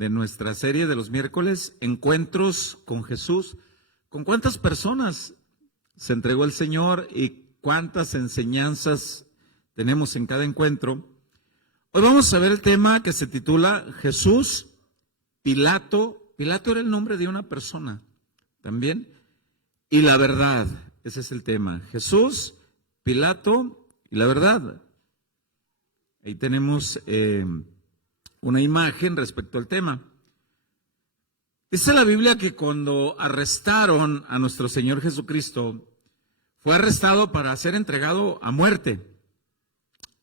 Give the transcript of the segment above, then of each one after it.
de nuestra serie de los miércoles, Encuentros con Jesús. ¿Con cuántas personas se entregó el Señor y cuántas enseñanzas tenemos en cada encuentro? Hoy vamos a ver el tema que se titula Jesús, Pilato. Pilato era el nombre de una persona también. Y la verdad, ese es el tema. Jesús, Pilato y la verdad. Ahí tenemos una imagen respecto al tema. Dice la Biblia que cuando arrestaron a nuestro Señor Jesucristo, fue arrestado para ser entregado a muerte.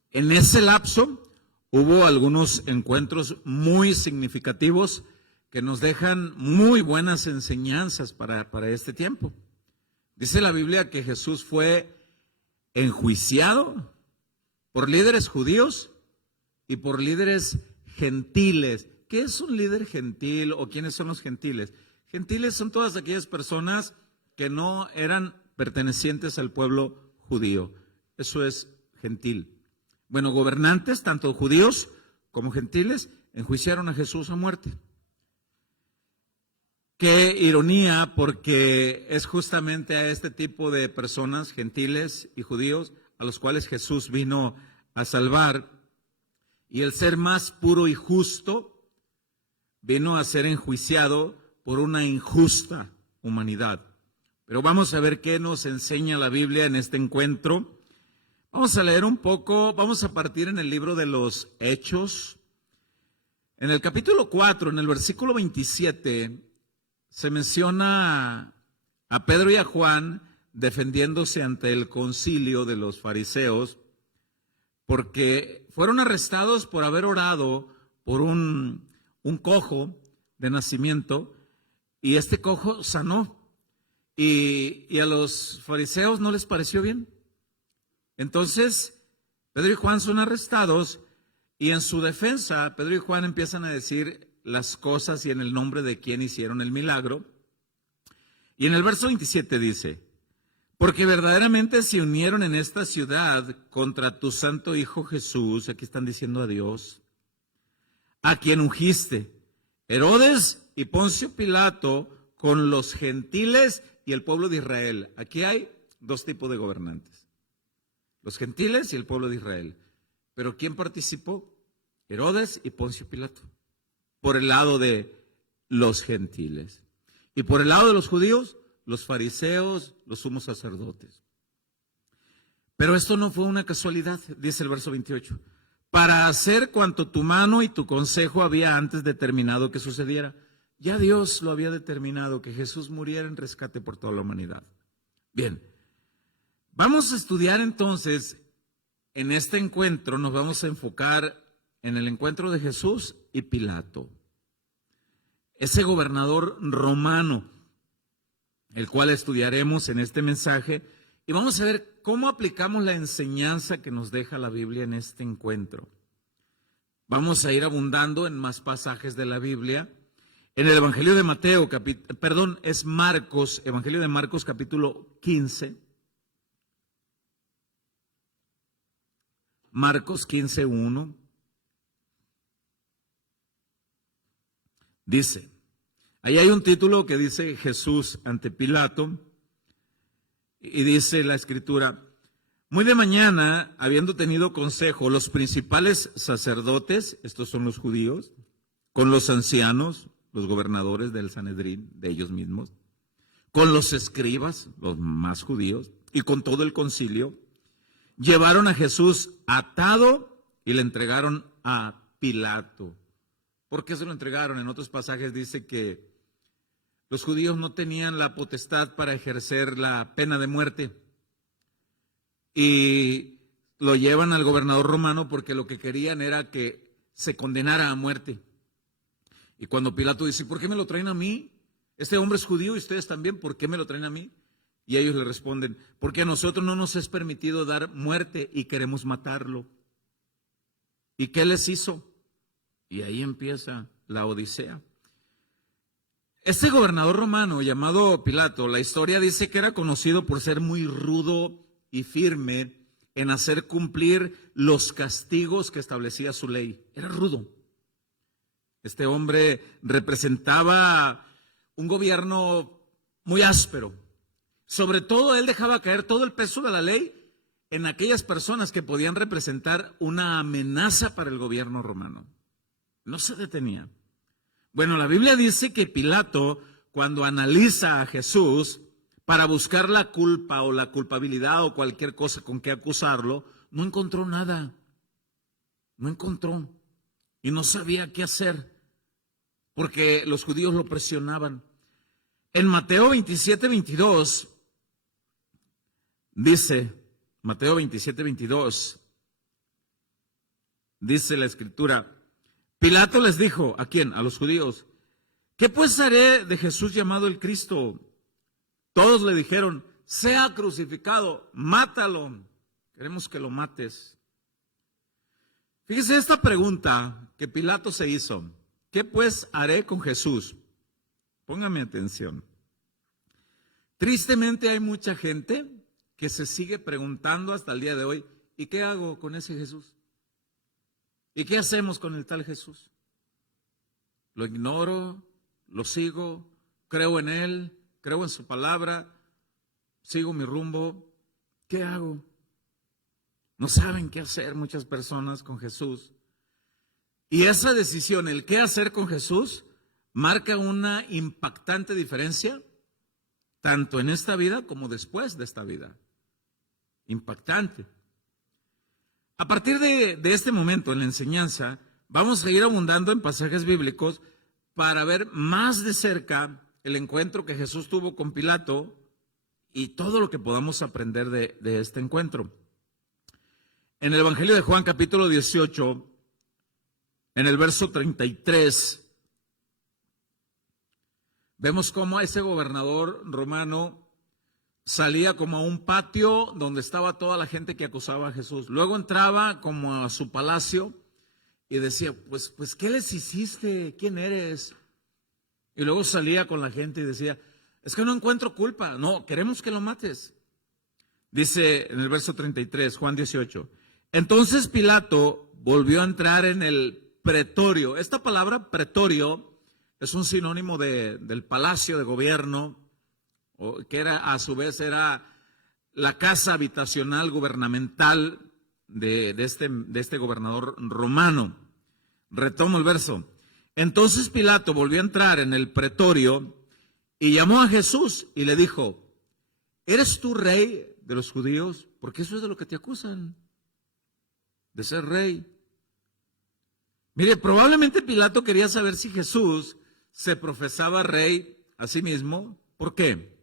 En ese lapso hubo algunos encuentros muy significativos que nos dejan muy buenas enseñanzas para este tiempo. Dice la Biblia que Jesús fue enjuiciado por líderes judíos y por líderes gentiles. ¿Qué es un líder gentil o quiénes son los gentiles? Gentiles son todas aquellas personas que no eran pertenecientes al pueblo judío. Eso es gentil. Bueno, gobernantes, tanto judíos como gentiles, enjuiciaron a Jesús a muerte. Qué ironía, porque es justamente a este tipo de personas, gentiles y judíos, a los cuales Jesús vino a salvar. Y el ser más puro y justo vino a ser enjuiciado por una injusta humanidad. Pero vamos a ver qué nos enseña la Biblia en este encuentro. Vamos a leer un poco, vamos a partir en el libro de los Hechos. En el capítulo 4, en el versículo 27, se menciona a Pedro y a Juan defendiéndose ante el concilio de los fariseos, porque fueron arrestados por haber orado por un cojo de nacimiento, y este cojo sanó, y a los fariseos no les pareció bien. Entonces, Pedro y Juan son arrestados, y en su defensa, Pedro y Juan empiezan a decir las cosas y en el nombre de quién hicieron el milagro. Y en el verso 27 dice: porque verdaderamente se unieron en esta ciudad contra tu santo Hijo Jesús, aquí están diciendo a Dios, a quien ungiste, Herodes y Poncio Pilato, con los gentiles y el pueblo de Israel. Aquí hay dos tipos de gobernantes, los gentiles y el pueblo de Israel. Pero ¿quién participó? Herodes y Poncio Pilato, por el lado de los gentiles. Y por el lado de los judíos, los fariseos, los sumos sacerdotes. Pero esto no fue una casualidad, dice el verso 28, para hacer cuanto tu mano y tu consejo había antes determinado que sucediera. Ya Dios lo había determinado, que Jesús muriera en rescate por toda la humanidad. Bien, vamos a estudiar entonces, en este encuentro nos vamos a enfocar en el encuentro de Jesús y Pilato, ese gobernador romano, el cual estudiaremos en este mensaje, y vamos a ver cómo aplicamos la enseñanza que nos deja la Biblia en este encuentro. Vamos a ir abundando en más pasajes de la Biblia. En el Evangelio de Mateo, es Marcos, Evangelio de Marcos capítulo 15. Marcos 15:1. Dice, ahí hay un título que dice Jesús ante Pilato, y dice la escritura: muy de mañana, habiendo tenido consejo los principales sacerdotes, estos son los judíos, con los ancianos, los gobernadores del Sanedrín, de ellos mismos, con los escribas, los más judíos, y con todo el concilio, llevaron a Jesús atado y le entregaron a Pilato. ¿Por qué se lo entregaron? En otros pasajes dice que los judíos no tenían la potestad para ejercer la pena de muerte y lo llevan al gobernador romano porque lo que querían era que se condenara a muerte. Y cuando Pilato dice, ¿por qué me lo traen a mí? Este hombre es judío y ustedes también, ¿por qué me lo traen a mí? Y ellos le responden, porque a nosotros no nos es permitido dar muerte y queremos matarlo. ¿Y qué les hizo? Y ahí empieza la odisea. Este gobernador romano llamado Pilato, la historia dice que era conocido por ser muy rudo y firme en hacer cumplir los castigos que establecía su ley. Era rudo. Este hombre representaba un gobierno muy áspero. Sobre todo, él dejaba caer todo el peso de la ley en aquellas personas que podían representar una amenaza para el gobierno romano. No se detenía. Bueno, la Biblia dice que Pilato, cuando analiza a Jesús para buscar la culpa o la culpabilidad o cualquier cosa con que acusarlo, no encontró nada. No encontró. Y no sabía qué hacer, porque los judíos lo presionaban. En Mateo 27, 22, dice, Mateo 27, 22, dice la Escritura, Pilato les dijo, ¿a quién? A los judíos, ¿qué pues haré de Jesús llamado el Cristo? Todos le dijeron, sea crucificado, mátalo. Queremos que lo mates. Fíjese esta pregunta que Pilato se hizo. ¿Qué pues haré con Jesús? Póngame atención. Tristemente hay mucha gente que se sigue preguntando hasta el día de hoy, ¿y qué hago con ese Jesús? ¿Y qué hacemos con el tal Jesús? Lo ignoro, lo sigo, creo en él, creo en su palabra, sigo mi rumbo. ¿Qué hago? No saben qué hacer muchas personas con Jesús. Y esa decisión, el qué hacer con Jesús, marca una impactante diferencia, tanto en esta vida como después de esta vida. Impactante. A partir de este momento en la enseñanza, vamos a ir abundando en pasajes bíblicos para ver más de cerca el encuentro que Jesús tuvo con Pilato y todo lo que podamos aprender de este encuentro. En el Evangelio de Juan, capítulo 18, en el verso 33, vemos cómo ese gobernador romano salía como a un patio donde estaba toda la gente que acusaba a Jesús. Luego entraba como a su palacio y decía, pues ¿qué les hiciste? ¿Quién eres? Y luego salía con la gente y decía, es que no encuentro culpa. No, queremos que lo mates. Dice en el verso 33, Juan 18. Entonces Pilato volvió a entrar en el pretorio. Esta palabra pretorio es un sinónimo del palacio de gobierno, que era a su vez era la casa habitacional gubernamental de este gobernador romano. Retomo el verso. Entonces Pilato volvió a entrar en el pretorio y llamó a Jesús y le dijo, ¿eres tú rey de los judíos? Porque eso es de lo que te acusan, de ser rey. Mire, probablemente Pilato quería saber si Jesús se profesaba rey a sí mismo. ¿Por qué?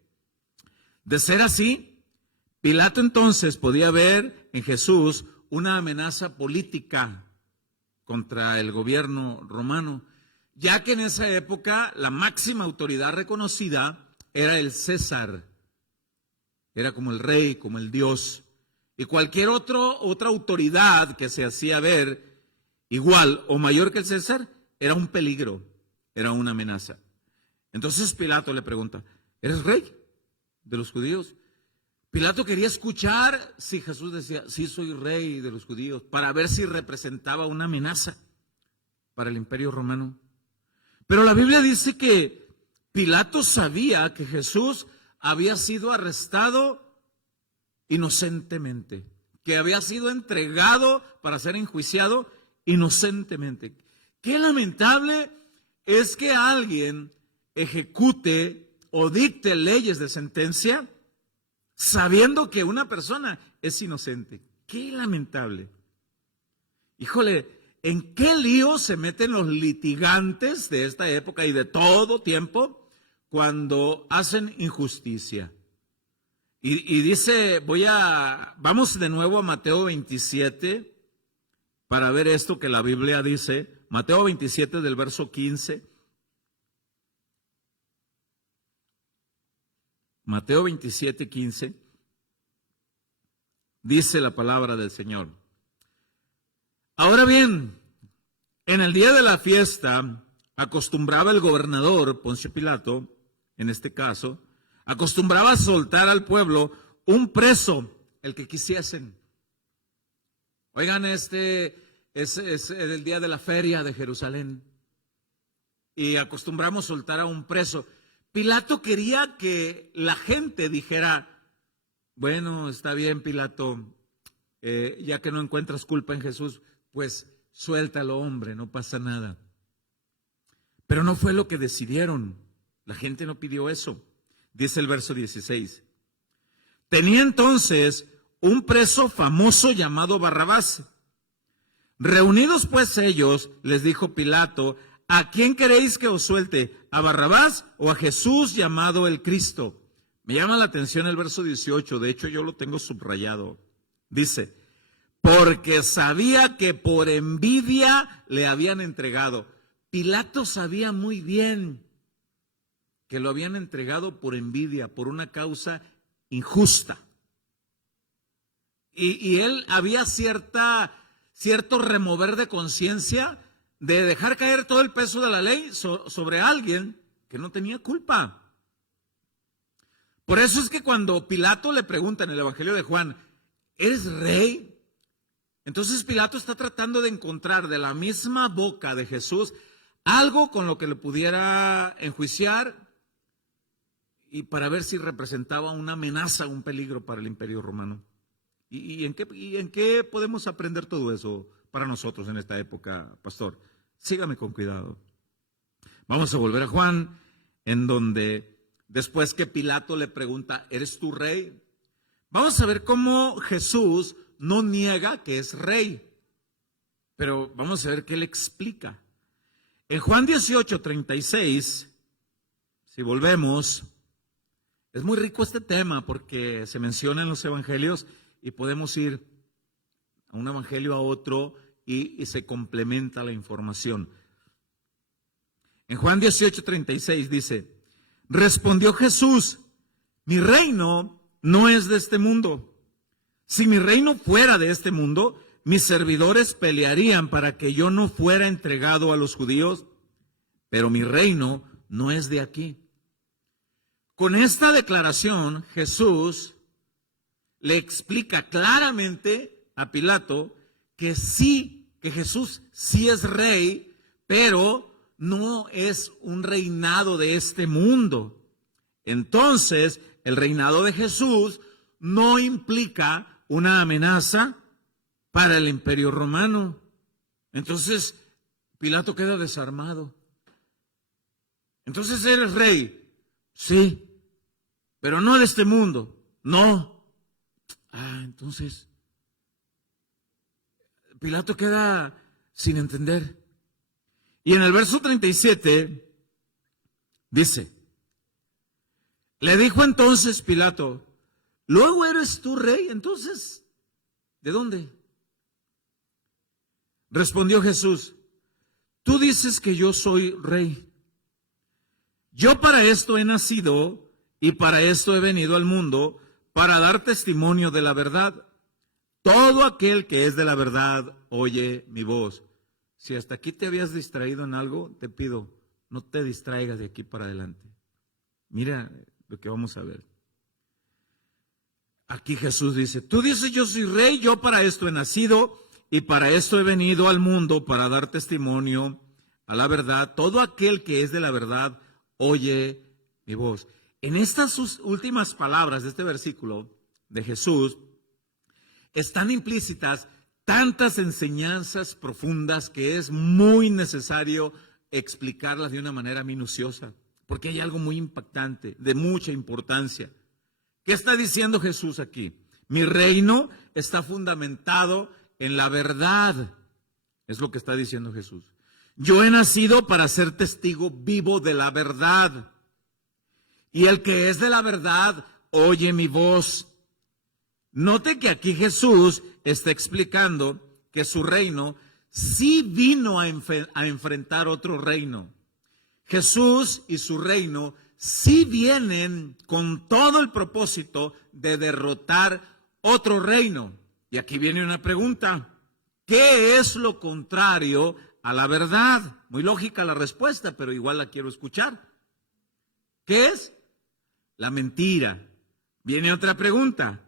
De ser así, Pilato entonces podía ver en Jesús una amenaza política contra el gobierno romano, ya que en esa época la máxima autoridad reconocida era el César. Era como el rey, como el Dios. Y cualquier otra autoridad que se hacía ver igual o mayor que el César era un peligro, era una amenaza. Entonces Pilato le pregunta, ¿eres rey de los judíos? Pilato quería escuchar si Jesús decía, sí, soy rey de los judíos, para ver si representaba una amenaza para el imperio romano. Pero la Biblia dice que Pilato sabía que Jesús había sido arrestado inocentemente, que había sido entregado para ser enjuiciado inocentemente. Qué lamentable es que alguien ejecute o dicte leyes de sentencia sabiendo que una persona es inocente. Qué lamentable. Híjole, ¿en qué lío se meten los litigantes de esta época y de todo tiempo cuando hacen injusticia? Y dice, vamos de nuevo a Mateo 27 para ver esto que la Biblia dice. Mateo 27 del verso 15. Mateo 27, 15. Dice la palabra del Señor. Ahora bien, en el día de la fiesta acostumbraba el gobernador Poncio Pilato, en este caso, acostumbraba a soltar al pueblo un preso, el que quisiesen. Oigan, este es el día de la feria de Jerusalén. y acostumbramos soltar a un preso. Pilato quería que la gente dijera, bueno, está bien, Pilato, ya que no encuentras culpa en Jesús, pues suéltalo, hombre, no pasa nada. Pero no fue lo que decidieron. La gente no pidió eso. Dice el verso 16. Tenía entonces un preso famoso llamado Barrabás. Reunidos pues ellos, les dijo Pilato, ¿a quién queréis que os suelte? ¿A Barrabás o a Jesús llamado el Cristo? Me llama la atención el verso 18, de hecho yo lo tengo subrayado. Dice, porque sabía que por envidia le habían entregado. Pilato sabía muy bien que lo habían entregado por envidia, por una causa injusta. Y él había cierto remover de conciencia de dejar caer todo el peso de la ley sobre alguien que no tenía culpa. Por eso es que cuando Pilato le pregunta en el Evangelio de Juan, ¿eres rey? Entonces Pilato está tratando de encontrar de la misma boca de Jesús algo con lo que le pudiera enjuiciar y para ver si representaba una amenaza, un peligro para el Imperio Romano. ¿Y en qué podemos aprender todo eso para nosotros en esta época, pastor? Sígame con cuidado. Vamos a volver a Juan, en donde después que Pilato le pregunta, ¿eres tú rey? Vamos a ver cómo Jesús no niega que es rey, pero vamos a ver qué le explica. En Juan 18:36, si volvemos, es muy rico este tema porque se menciona en los evangelios y podemos ir a un evangelio a otro y se complementa la información. En Juan 18:36 dice, respondió Jesús, mi reino no es de este mundo. Si mi reino fuera de este mundo, mis servidores pelearían para que yo no fuera entregado a los judíos, pero mi reino no es de aquí. Con esta declaración, Jesús le explica claramente a Pilato que sí, que Jesús sí es rey, pero no es un reinado de este mundo. Entonces, el reinado de Jesús no implica una amenaza para el Imperio Romano. Entonces, Pilato queda desarmado. Entonces, ¿eres rey? Sí, pero no de este mundo. No. Entonces, Pilato queda sin entender. Y en el verso 37 dice, le dijo entonces Pilato, ¿luego eres tú rey? Entonces, ¿de dónde? Respondió Jesús, tú dices que yo soy rey. Yo para esto he nacido y para esto he venido al mundo, para dar testimonio de la verdad. Todo aquel que es de la verdad oye mi voz. Si hasta aquí te habías distraído en algo, te pido, no te distraigas de aquí para adelante. Mira lo que vamos a ver. Aquí Jesús dice, tú dices yo soy rey, yo para esto he nacido y para esto he venido al mundo, para dar testimonio a la verdad. Todo aquel que es de la verdad oye mi voz. En estas últimas palabras de este versículo de Jesús están implícitas tantas enseñanzas profundas que es muy necesario explicarlas de una manera minuciosa, porque hay algo muy impactante, de mucha importancia. ¿Qué está diciendo Jesús aquí? Mi reino está fundamentado en la verdad, es lo que está diciendo Jesús. Yo he nacido para ser testigo vivo de la verdad. Y el que es de la verdad, oye mi voz. Note que aquí Jesús está explicando que su reino sí vino a enfrentar otro reino. Jesús y su reino sí vienen con todo el propósito de derrotar otro reino. Y aquí viene una pregunta. ¿Qué es lo contrario a la verdad? Muy lógica la respuesta, pero igual la quiero escuchar. ¿Qué es? La mentira. Viene otra pregunta.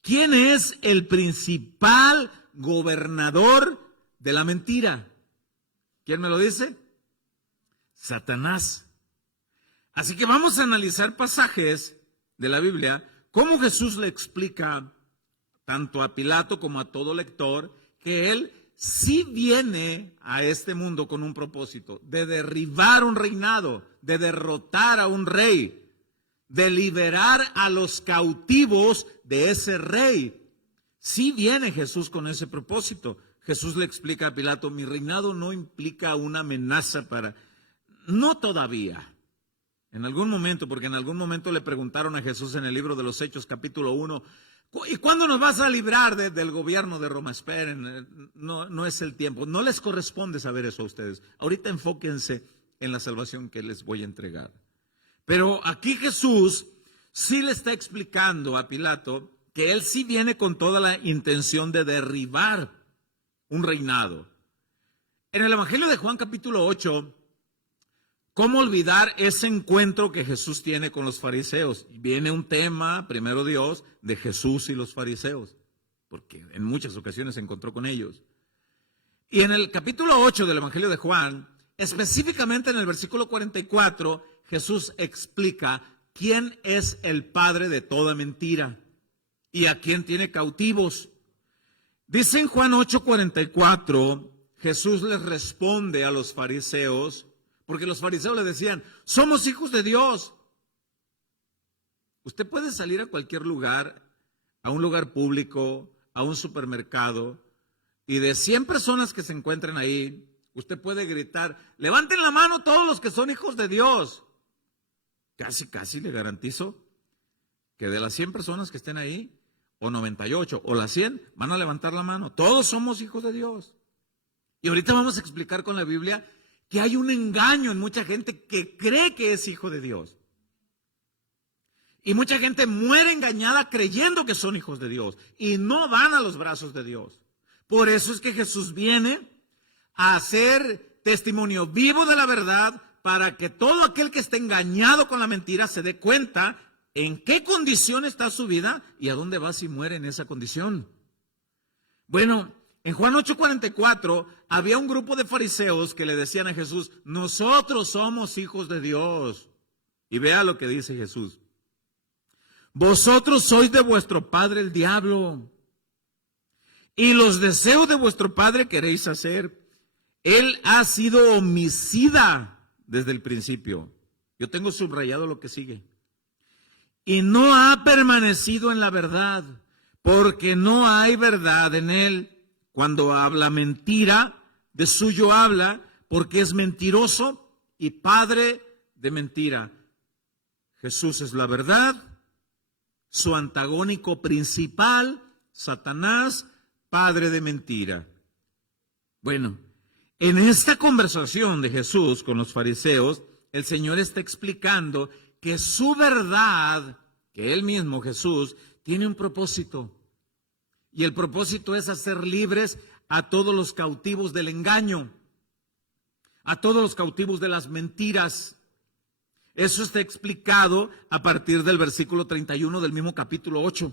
¿Quién es el principal gobernador de la mentira? ¿Quién me lo dice? Satanás. Así que vamos a analizar pasajes de la Biblia, cómo Jesús le explica tanto a Pilato como a todo lector que él sí viene a este mundo con un propósito de derribar un reinado, de derrotar a un rey, de liberar a los cautivos de ese rey. Sí viene Jesús con ese propósito. Jesús le explica a Pilato, mi reinado no implica una amenaza para... No todavía. En algún momento, porque en algún momento le preguntaron a Jesús en el libro de los Hechos, capítulo 1, ¿y cuándo nos vas a librar del gobierno de Roma? Esperen, no es el tiempo. No les corresponde saber eso a ustedes. Ahorita enfóquense en la salvación que les voy a entregar. Pero aquí Jesús sí le está explicando a Pilato que él sí viene con toda la intención de derribar un reinado. En el Evangelio de Juan, capítulo 8, ¿cómo olvidar ese encuentro que Jesús tiene con los fariseos? Viene un tema, primero Dios, de Jesús y los fariseos, porque en muchas ocasiones se encontró con ellos. Y en el capítulo 8 del Evangelio de Juan, específicamente en el versículo 44, Jesús explica quién es el padre de toda mentira y a quién tiene cautivos. Dice en Juan 8:44, Jesús les responde a los fariseos, porque los fariseos le decían, somos hijos de Dios. Usted puede salir a cualquier lugar, a un lugar público, a un supermercado, y de 100 personas que se encuentren ahí, usted puede gritar, levanten la mano todos los que son hijos de Dios. Casi le garantizo que de las 100 personas que estén ahí, o 98, o las 100, van a levantar la mano. Todos somos hijos de Dios. Y ahorita vamos a explicar con la Biblia que hay un engaño en mucha gente que cree que es hijo de Dios. Y mucha gente muere engañada creyendo que son hijos de Dios y no van a los brazos de Dios. Por eso es que Jesús viene a hacer testimonio vivo de la verdad para que todo aquel que esté engañado con la mentira se dé cuenta en qué condición está su vida y a dónde va si muere en esa condición. Bueno, en Juan 8:44 había un grupo de fariseos que le decían a Jesús, nosotros somos hijos de Dios. Y vea lo que dice Jesús. Vosotros sois de vuestro padre el diablo, y los deseos de vuestro padre queréis hacer. Él ha sido homicida desde el principio. Yo tengo subrayado lo que sigue. Y no ha permanecido en la verdad, porque no hay verdad en él. Cuando habla mentira, de suyo habla, porque es mentiroso y padre de mentira. Jesús es la verdad, su antagónico principal, Satanás, padre de mentira. Bueno, en esta conversación de Jesús con los fariseos, el Señor está explicando que su verdad, que Él mismo, Jesús, tiene un propósito. Y el propósito es hacer libres a todos los cautivos del engaño, a todos los cautivos de las mentiras. Eso está explicado a partir del versículo 31 del mismo capítulo 8.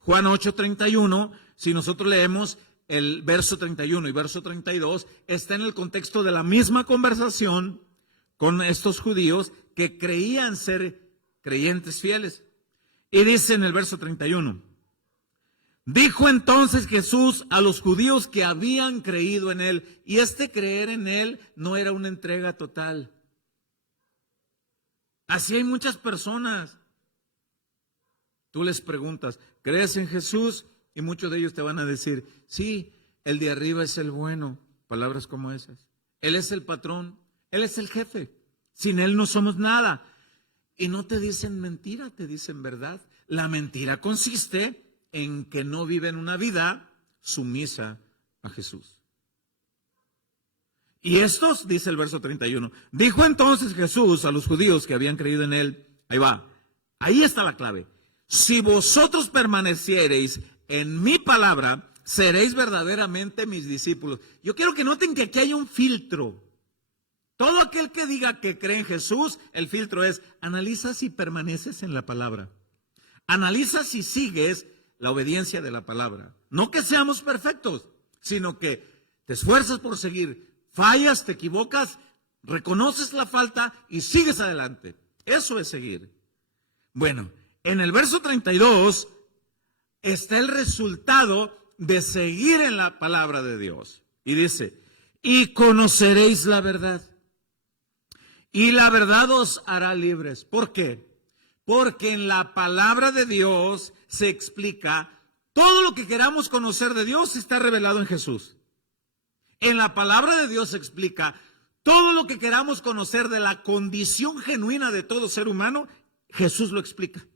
Juan 8:31, si nosotros leemos el verso 31 y verso 32, está en el contexto de la misma conversación con estos judíos que creían ser creyentes fieles. Y dice en el verso 31, dijo entonces Jesús a los judíos que habían creído en Él, y este creer en Él no era una entrega total. Así hay muchas personas. Tú les preguntas, ¿crees en Jesús? Y muchos de ellos te van a decir, sí, el de arriba es el bueno. Palabras como esas. Él es el patrón, Él es el jefe. Sin Él no somos nada. Y no te dicen mentira, te dicen verdad. La mentira consiste en que no viven una vida sumisa a Jesús. Y estos, dice el verso 31, dijo entonces Jesús a los judíos que habían creído en Él, ahí va, ahí está la clave. Si vosotros permaneciereis en mi palabra, seréis verdaderamente mis discípulos. Yo quiero que noten que aquí hay un filtro. Todo aquel que diga que cree en Jesús, el filtro es, analiza si permaneces en la palabra. Analiza si sigues la obediencia de la palabra. No que seamos perfectos, sino que te esfuerzas por seguir. Fallas, te equivocas, Reconoces la falta y sigues adelante. Eso es seguir. Bueno, en el verso 32 está el resultado de seguir en la palabra de Dios. Y dice, y conoceréis la verdad. Y la verdad os hará libres. ¿Por qué? Porque en la palabra de Dios se explica todo lo que queramos conocer de Dios está revelado en Jesús. En la palabra de Dios se explica todo lo que queramos conocer de la condición genuina de todo ser humano, Jesús lo explica.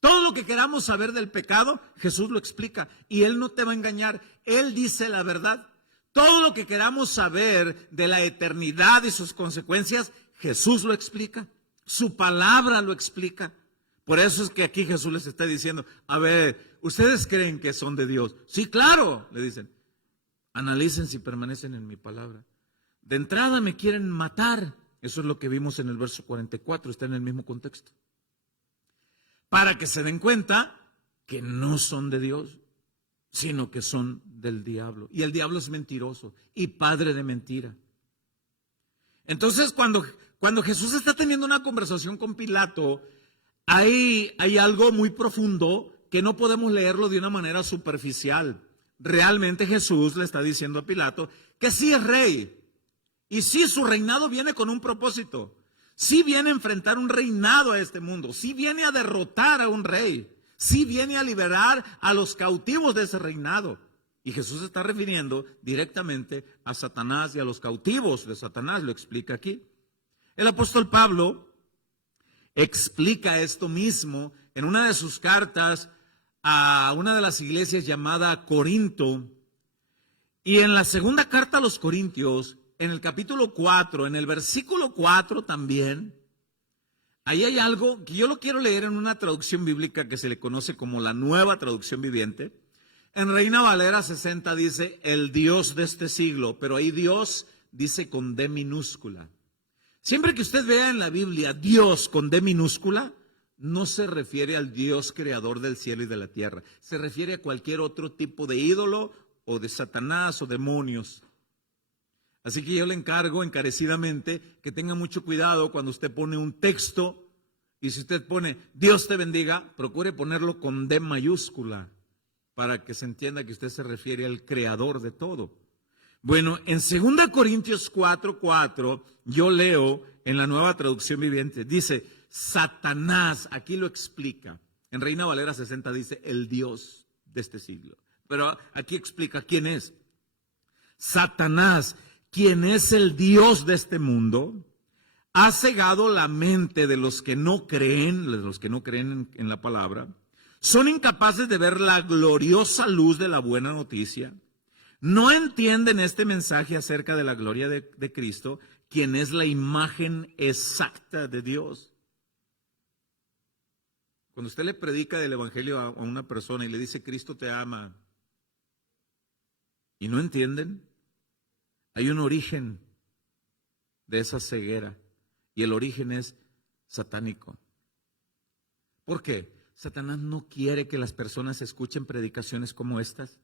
Todo lo que queramos saber del pecado, Jesús lo explica. Y Él no te va a engañar, Él dice la verdad. Todo lo que queramos saber de la eternidad y sus consecuencias, Jesús lo explica. Su palabra lo explica. Por eso es que aquí Jesús les está diciendo, a ver, ¿ustedes creen que son de Dios? Sí, claro, le dicen. Analicen si permanecen en mi palabra. De entrada me quieren matar. Eso es lo que vimos en el verso 44, está en el mismo contexto. Para que se den cuenta que no son de Dios, sino que son del diablo. Y el diablo es mentiroso y padre de mentira. Entonces, cuando Jesús está teniendo una conversación con Pilato, hay algo muy profundo que no podemos leerlo de una manera superficial. Realmente Jesús le está diciendo a Pilato que sí es rey. Y sí, su reinado viene con un propósito. Sí viene a enfrentar un reinado a este mundo. Sí viene a derrotar a un rey. Sí viene a liberar a los cautivos de ese reinado. Y Jesús se está refiriendo directamente a Satanás y a los cautivos de Satanás. Lo explica aquí. El apóstol Pablo explica esto mismo en una de sus cartas a una de las iglesias llamada Corinto. Y en la segunda carta a los Corintios, en el capítulo 4, en el versículo 4 también, ahí hay algo que yo lo quiero leer en una traducción bíblica que se le conoce como la Nueva Traducción Viviente. En Reina Valera 60 dice, el Dios de este siglo, pero ahí Dios dice con D minúscula. Siempre que usted vea en la Biblia Dios con D minúscula, no se refiere al Dios creador del cielo y de la tierra. Se refiere a cualquier otro tipo de ídolo o de Satanás o demonios. Así que yo le encargo encarecidamente que tenga mucho cuidado cuando usted pone un texto y si usted pone Dios te bendiga, procure ponerlo con D mayúscula para que se entienda que usted se refiere al creador de todo. Bueno, en 2 Corintios 4:4 yo leo en la Nueva Traducción Viviente, dice Satanás, aquí lo explica. En Reina Valera 60 dice el Dios de este siglo. Pero aquí explica quién es. Satanás, quien es el Dios de este mundo, ha cegado la mente de los que no creen, en la palabra, son incapaces de ver la gloriosa luz de la buena noticia, no entienden este mensaje acerca de la gloria de Cristo, quien es la imagen exacta de Dios. Cuando usted le predica del evangelio a una persona y le dice Cristo te ama, y no entienden, hay un origen de esa ceguera y el origen es satánico. ¿Por qué? Satanás no quiere que las personas escuchen predicaciones como estas.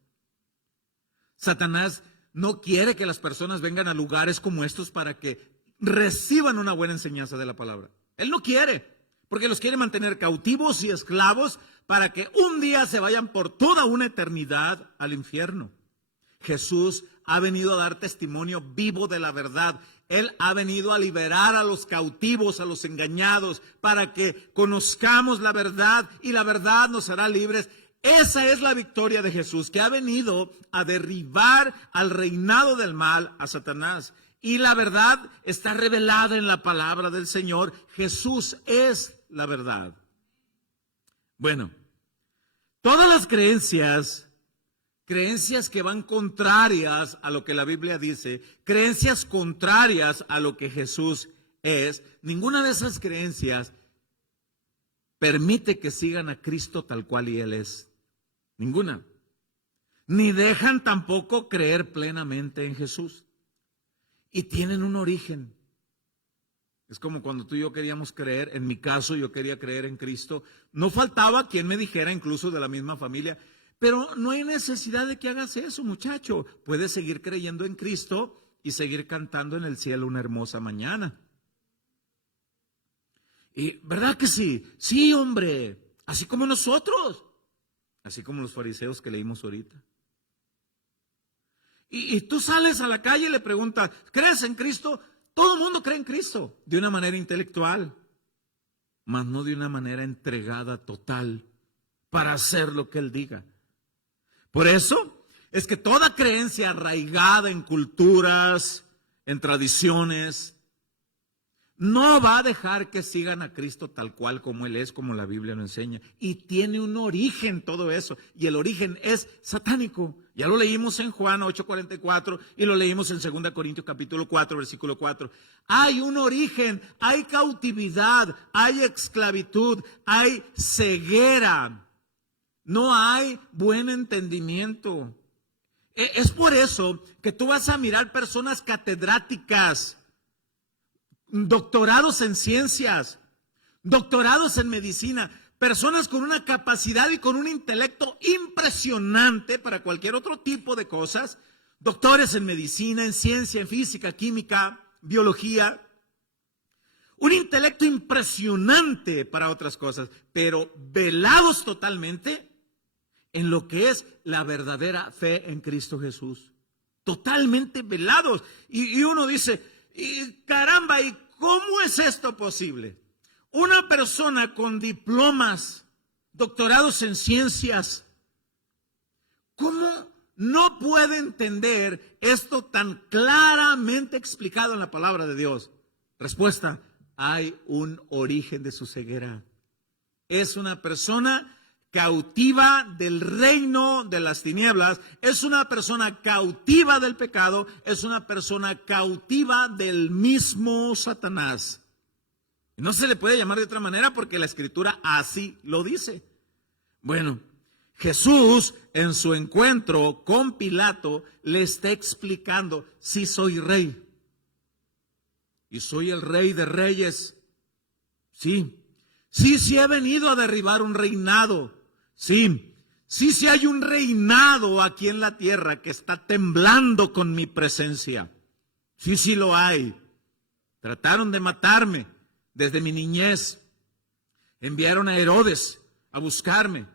Satanás no quiere que las personas vengan a lugares como estos para que reciban una buena enseñanza de la palabra. Él no quiere, porque los quiere mantener cautivos y esclavos para que un día se vayan por toda una eternidad al infierno. Jesús ha venido a dar testimonio vivo de la verdad. Él ha venido a liberar a los cautivos, a los engañados, para que conozcamos la verdad y la verdad nos hará libres. Esa es la victoria de Jesús, que ha venido a derribar al reinado del mal, a Satanás. Y la verdad está revelada en la palabra del Señor. Jesús es la verdad. Bueno, todas las creencias que van contrarias a lo que la Biblia dice, creencias contrarias a lo que Jesús es, ninguna de esas creencias permite que sigan a Cristo tal cual y Él es. Ninguna. Ni dejan tampoco creer plenamente en Jesús. Y tienen un origen. Es como cuando tú y yo queríamos creer, en mi caso yo quería creer en Cristo. No faltaba quien me dijera, incluso de la misma familia, pero no hay necesidad de que hagas eso, muchacho. Puedes seguir creyendo en Cristo y seguir cantando en el cielo una hermosa mañana. Y ¿verdad que sí? Sí, hombre, así como nosotros, así como los fariseos que leímos ahorita. Y tú sales a la calle y le preguntas, ¿crees en Cristo? Todo el mundo cree en Cristo, de una manera intelectual, mas no de una manera entregada total para hacer lo que Él diga. Por eso es que toda creencia arraigada en culturas, en tradiciones, no va a dejar que sigan a Cristo tal cual como Él es, como la Biblia lo enseña. Y tiene un origen todo eso. Y el origen es satánico. Ya lo leímos en Juan 8:44 y lo leímos en 2 Corintios capítulo 4, versículo 4. Hay un origen, hay cautividad, hay esclavitud, hay ceguera. No hay buen entendimiento. Es por eso que tú vas a mirar personas catedráticas, doctorados en ciencias, doctorados en medicina, personas con una capacidad y con un intelecto impresionante para cualquier otro tipo de cosas, doctores en medicina, en ciencia, en física, química, biología, un intelecto impresionante para otras cosas, pero velados totalmente en lo que es la verdadera fe en Cristo Jesús. Totalmente velados. Y uno dice, caramba, ¿y cómo es esto posible? Una persona con diplomas, doctorados en ciencias, ¿cómo no puede entender esto tan claramente explicado en la palabra de Dios? Respuesta, hay un origen de su ceguera. Es una persona cautiva del reino de las tinieblas, es una persona cautiva del pecado, es una persona cautiva del mismo Satanás. Y no se le puede llamar de otra manera porque la Escritura así lo dice. Bueno, Jesús en su encuentro con Pilato le está explicando, sí soy rey. Y soy el rey de reyes. Sí he venido a derribar un reinado. Sí hay un reinado aquí en la tierra que está temblando con mi presencia. Sí lo hay. Trataron de matarme desde mi niñez. Enviaron a Herodes a buscarme,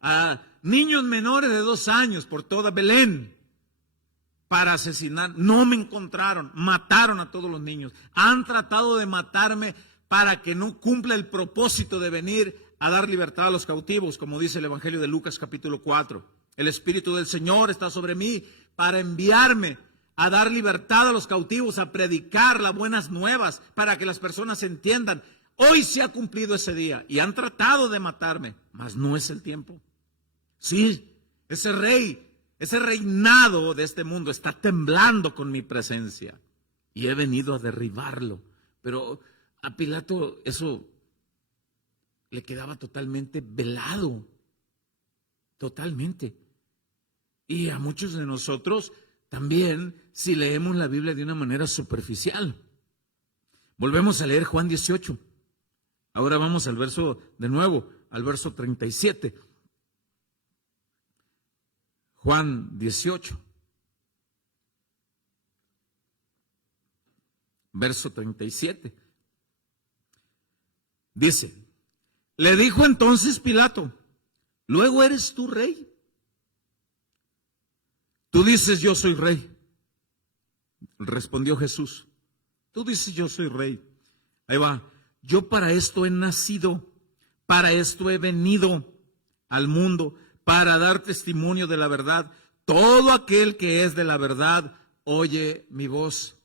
a niños menores de 2 años por toda Belén para asesinar. No me encontraron, mataron a todos los niños. Han tratado de matarme para que no cumpla el propósito de venir a dar libertad a los cautivos, como dice el Evangelio de Lucas capítulo 4. El Espíritu del Señor está sobre mí para enviarme a dar libertad a los cautivos, a predicar las buenas nuevas, para que las personas entiendan. Hoy se ha cumplido ese día y han tratado de matarme, mas no es el tiempo. Sí, ese reinado de este mundo está temblando con mi presencia y he venido a derribarlo. Pero a Pilato eso le quedaba totalmente velado, totalmente. Y a muchos de nosotros también, si leemos la Biblia de una manera superficial. Volvemos a leer Juan 18. Ahora vamos al verso, de nuevo, al verso 37. Juan 18. Verso 37. Dice, le dijo entonces Pilato, ¿luego eres tú rey? Tú dices yo soy rey. Respondió Jesús, tú dices yo soy rey. Ahí va, yo para esto he nacido, para esto he venido al mundo, para dar testimonio de la verdad. Todo aquel que es de la verdad oye mi voz.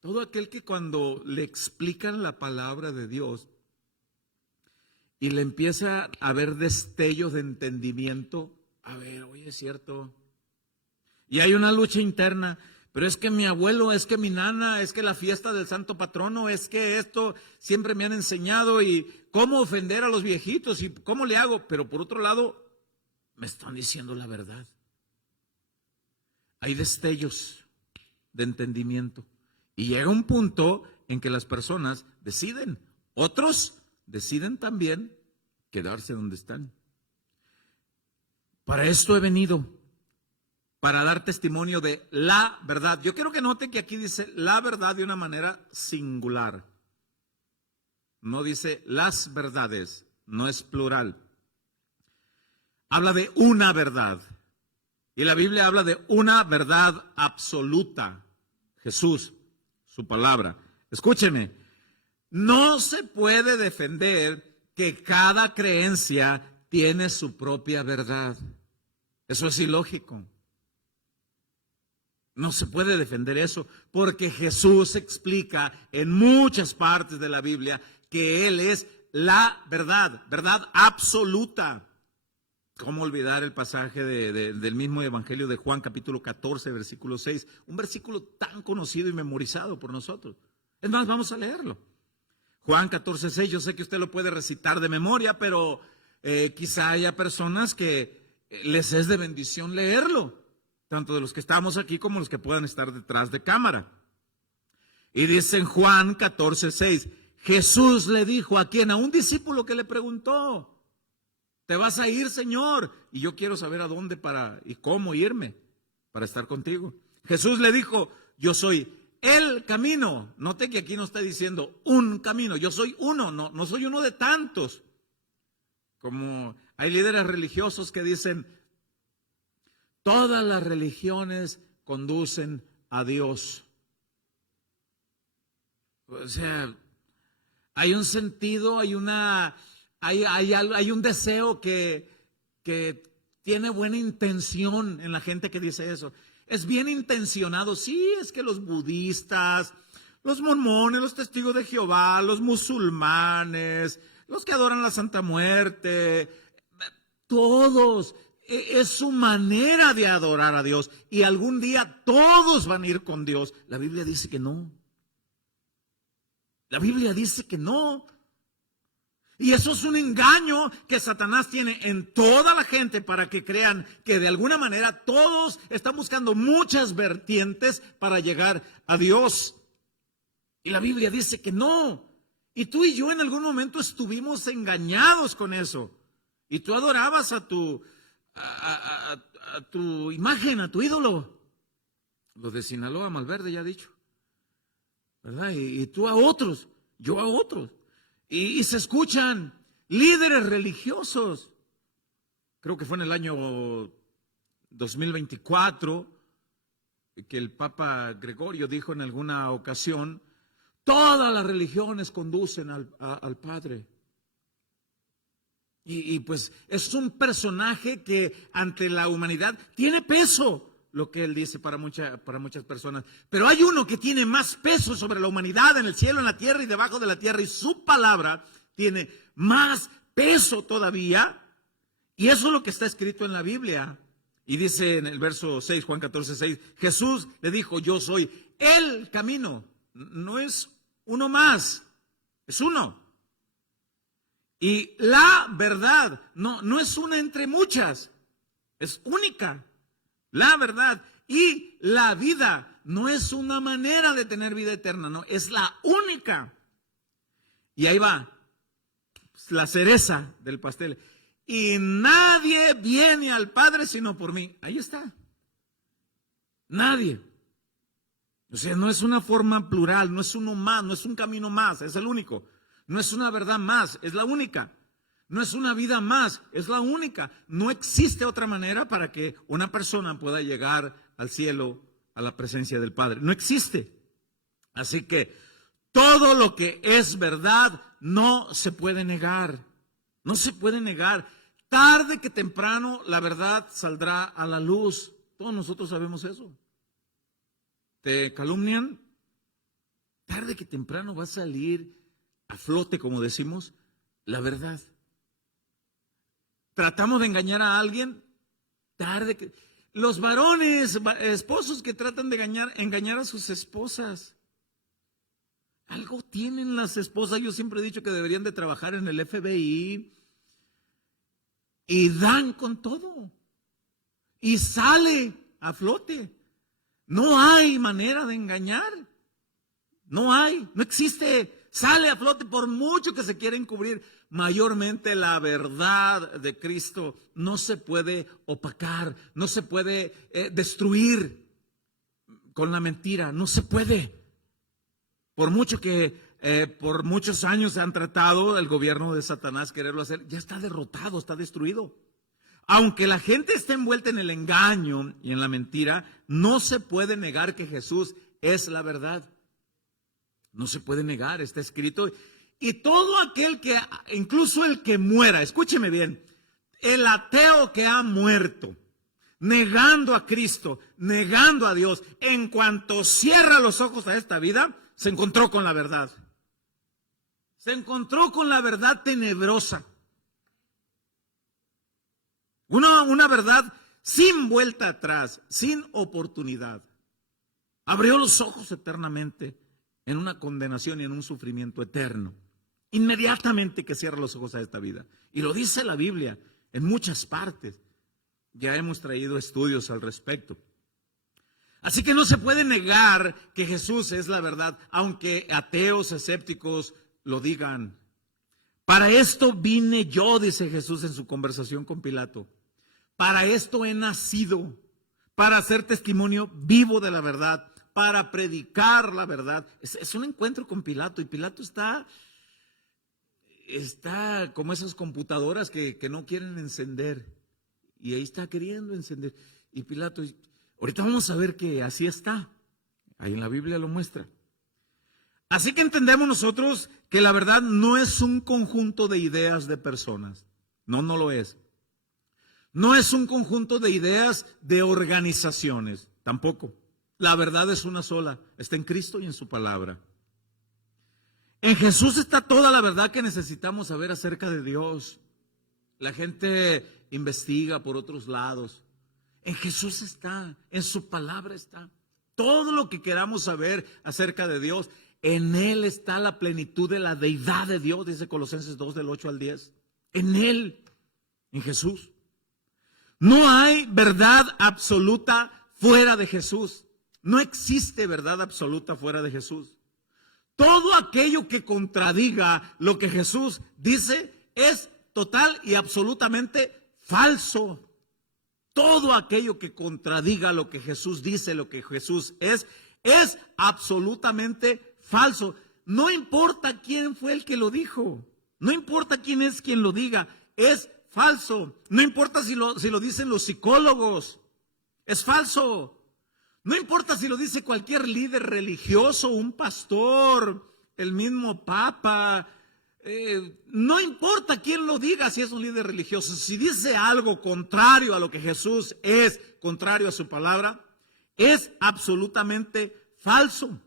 Todo aquel que cuando le explican la palabra de Dios y le empieza a ver destellos de entendimiento, a ver, oye, es cierto. Y hay una lucha interna, pero es que mi abuelo, es que mi nana, es que la fiesta del santo patrono, es que esto siempre me han enseñado y cómo ofender a los viejitos y cómo le hago. Pero por otro lado, me están diciendo la verdad. Hay destellos de entendimiento. Y llega un punto en que las personas deciden. Otros deciden también quedarse donde están. Para esto he venido, para dar testimonio de la verdad. Yo quiero que note que aquí dice la verdad de una manera singular. No dice las verdades, no es plural. Habla de una verdad. Y la Biblia habla de una verdad absoluta. Jesús, su palabra. Escúcheme, no se puede defender que cada creencia tiene su propia verdad. Eso es ilógico. No se puede defender eso, porque Jesús explica en muchas partes de la Biblia que Él es la verdad, verdad absoluta. ¿Cómo olvidar el pasaje del mismo Evangelio de Juan, capítulo 14, versículo 6? Un versículo tan conocido y memorizado por nosotros. Es más, vamos a leerlo. Juan 14, 6, yo sé que usted lo puede recitar de memoria, pero quizá haya personas que les es de bendición leerlo, tanto de los que estamos aquí como los que puedan estar detrás de cámara. Y dice en Juan 14, 6, Jesús le dijo a quien, a un discípulo que le preguntó, ¿te vas a ir, Señor? Y yo quiero saber a dónde y cómo irme para estar contigo. Jesús le dijo, yo soy el camino. Note que aquí no está diciendo un camino, yo soy uno, no soy uno de tantos. Como hay líderes religiosos que dicen, todas las religiones conducen a Dios. O sea, hay un sentido, hay un deseo que tiene buena intención en la gente que dice eso. Es bien intencionado. Sí, es que los budistas, los mormones, los testigos de Jehová, los musulmanes, los que adoran la Santa Muerte, todos, es su manera de adorar a Dios. Y algún día todos van a ir con Dios. La Biblia dice que no. La Biblia dice que no. Y eso es un engaño que Satanás tiene en toda la gente para que crean que de alguna manera todos están buscando muchas vertientes para llegar a Dios. Y la Biblia dice que no. Y tú y yo en algún momento estuvimos engañados con eso. Y tú adorabas a tu imagen, a tu ídolo. Los de Sinaloa, Malverde, ya he dicho. ¿Verdad? Y tú a otros, yo a otros. Y se escuchan líderes religiosos. Creo que fue en el año 2024 que el Papa Gregorio dijo en alguna ocasión, todas las religiones conducen al Padre. Y pues es un personaje que ante la humanidad tiene peso, lo que él dice para muchas personas. Pero hay uno que tiene más peso sobre la humanidad, en el cielo, en la tierra y debajo de la tierra. Y su palabra tiene más peso todavía. Y eso es lo que está escrito en la Biblia. Y dice en el verso 6, Juan 14, 6, Jesús le dijo, yo soy el camino. No es uno más, es uno. Y la verdad no es una entre muchas, es única. La verdad y la vida no es una manera de tener vida eterna, no, es la única. Y ahí va, la cereza del pastel. Y nadie viene al Padre sino por mí. Ahí está. Nadie. O sea, no es una forma plural, no es uno más, no es un camino más, es el único. No es una verdad más, es la única. No es una vida más, es la única. No existe otra manera para que una persona pueda llegar al cielo, a la presencia del Padre. No existe. Así que todo lo que es verdad no se puede negar. No se puede negar. Tarde que temprano la verdad saldrá a la luz. Todos nosotros sabemos eso. Te calumnian. Tarde que temprano va a salir a flote, como decimos, la verdad. Tratamos de engañar a alguien, los varones, esposos que tratan de engañar a sus esposas. Algo tienen las esposas. Yo siempre he dicho que deberían de trabajar en el FBI y dan con todo y sale a flote. No hay manera de engañar. No hay, no existe. Sale a flote por mucho que se quieren cubrir. Mayormente la verdad de Cristo no se puede opacar, no se puede destruir con la mentira, no se puede. Por mucho que por muchos años han tratado el gobierno de Satanás quererlo hacer, ya está derrotado, está destruido. Aunque la gente esté envuelta en el engaño y en la mentira, no se puede negar que Jesús es la verdad. No se puede negar, está escrito. Y todo aquel que, incluso el que muera, escúcheme bien, el ateo que ha muerto, negando a Cristo, negando a Dios, en cuanto cierra los ojos a esta vida, se encontró con la verdad. Se encontró con la verdad tenebrosa. Una verdad sin vuelta atrás, sin oportunidad. Abrió los ojos eternamente en una condenación y en un sufrimiento eterno. Inmediatamente que cierra los ojos a esta vida. Y lo dice la Biblia en muchas partes. Ya hemos traído estudios al respecto. Así que no se puede negar que Jesús es la verdad, aunque ateos, escépticos lo digan. Para esto vine yo, dice Jesús en su conversación con Pilato. Para esto he nacido, para hacer testimonio vivo de la verdad, para predicar la verdad. Es un encuentro con Pilato, y Pilato está como esas computadoras que no quieren encender, y ahí está queriendo encender. Y Pilato, ahorita vamos a ver que así está, ahí en la Biblia lo muestra. Así que entendemos nosotros que la verdad no es un conjunto de ideas de personas. No lo es. No es un conjunto de ideas de organizaciones, tampoco. La verdad es una sola, está en Cristo y en su palabra. En Jesús está toda la verdad que necesitamos saber acerca de Dios. La gente investiga por otros lados. En Jesús está, en su palabra está. Todo lo que queramos saber acerca de Dios, en Él está la plenitud de la deidad de Dios, dice Colosenses 2 del 8 al 10. En Él, en Jesús. No hay verdad absoluta fuera de Jesús. No existe verdad absoluta fuera de Jesús. Todo aquello que contradiga lo que Jesús dice es total y absolutamente falso. Todo aquello que contradiga lo que Jesús dice, lo que Jesús es absolutamente falso. No importa quién fue el que lo dijo. No importa quién es quien lo diga. Es falso. No importa si lo dicen los psicólogos. Es falso. No importa si lo dice cualquier líder religioso, un pastor, el mismo papa. No importa quién lo diga, si es un líder religioso. Si dice algo contrario a lo que Jesús es, contrario a su palabra, es absolutamente falso.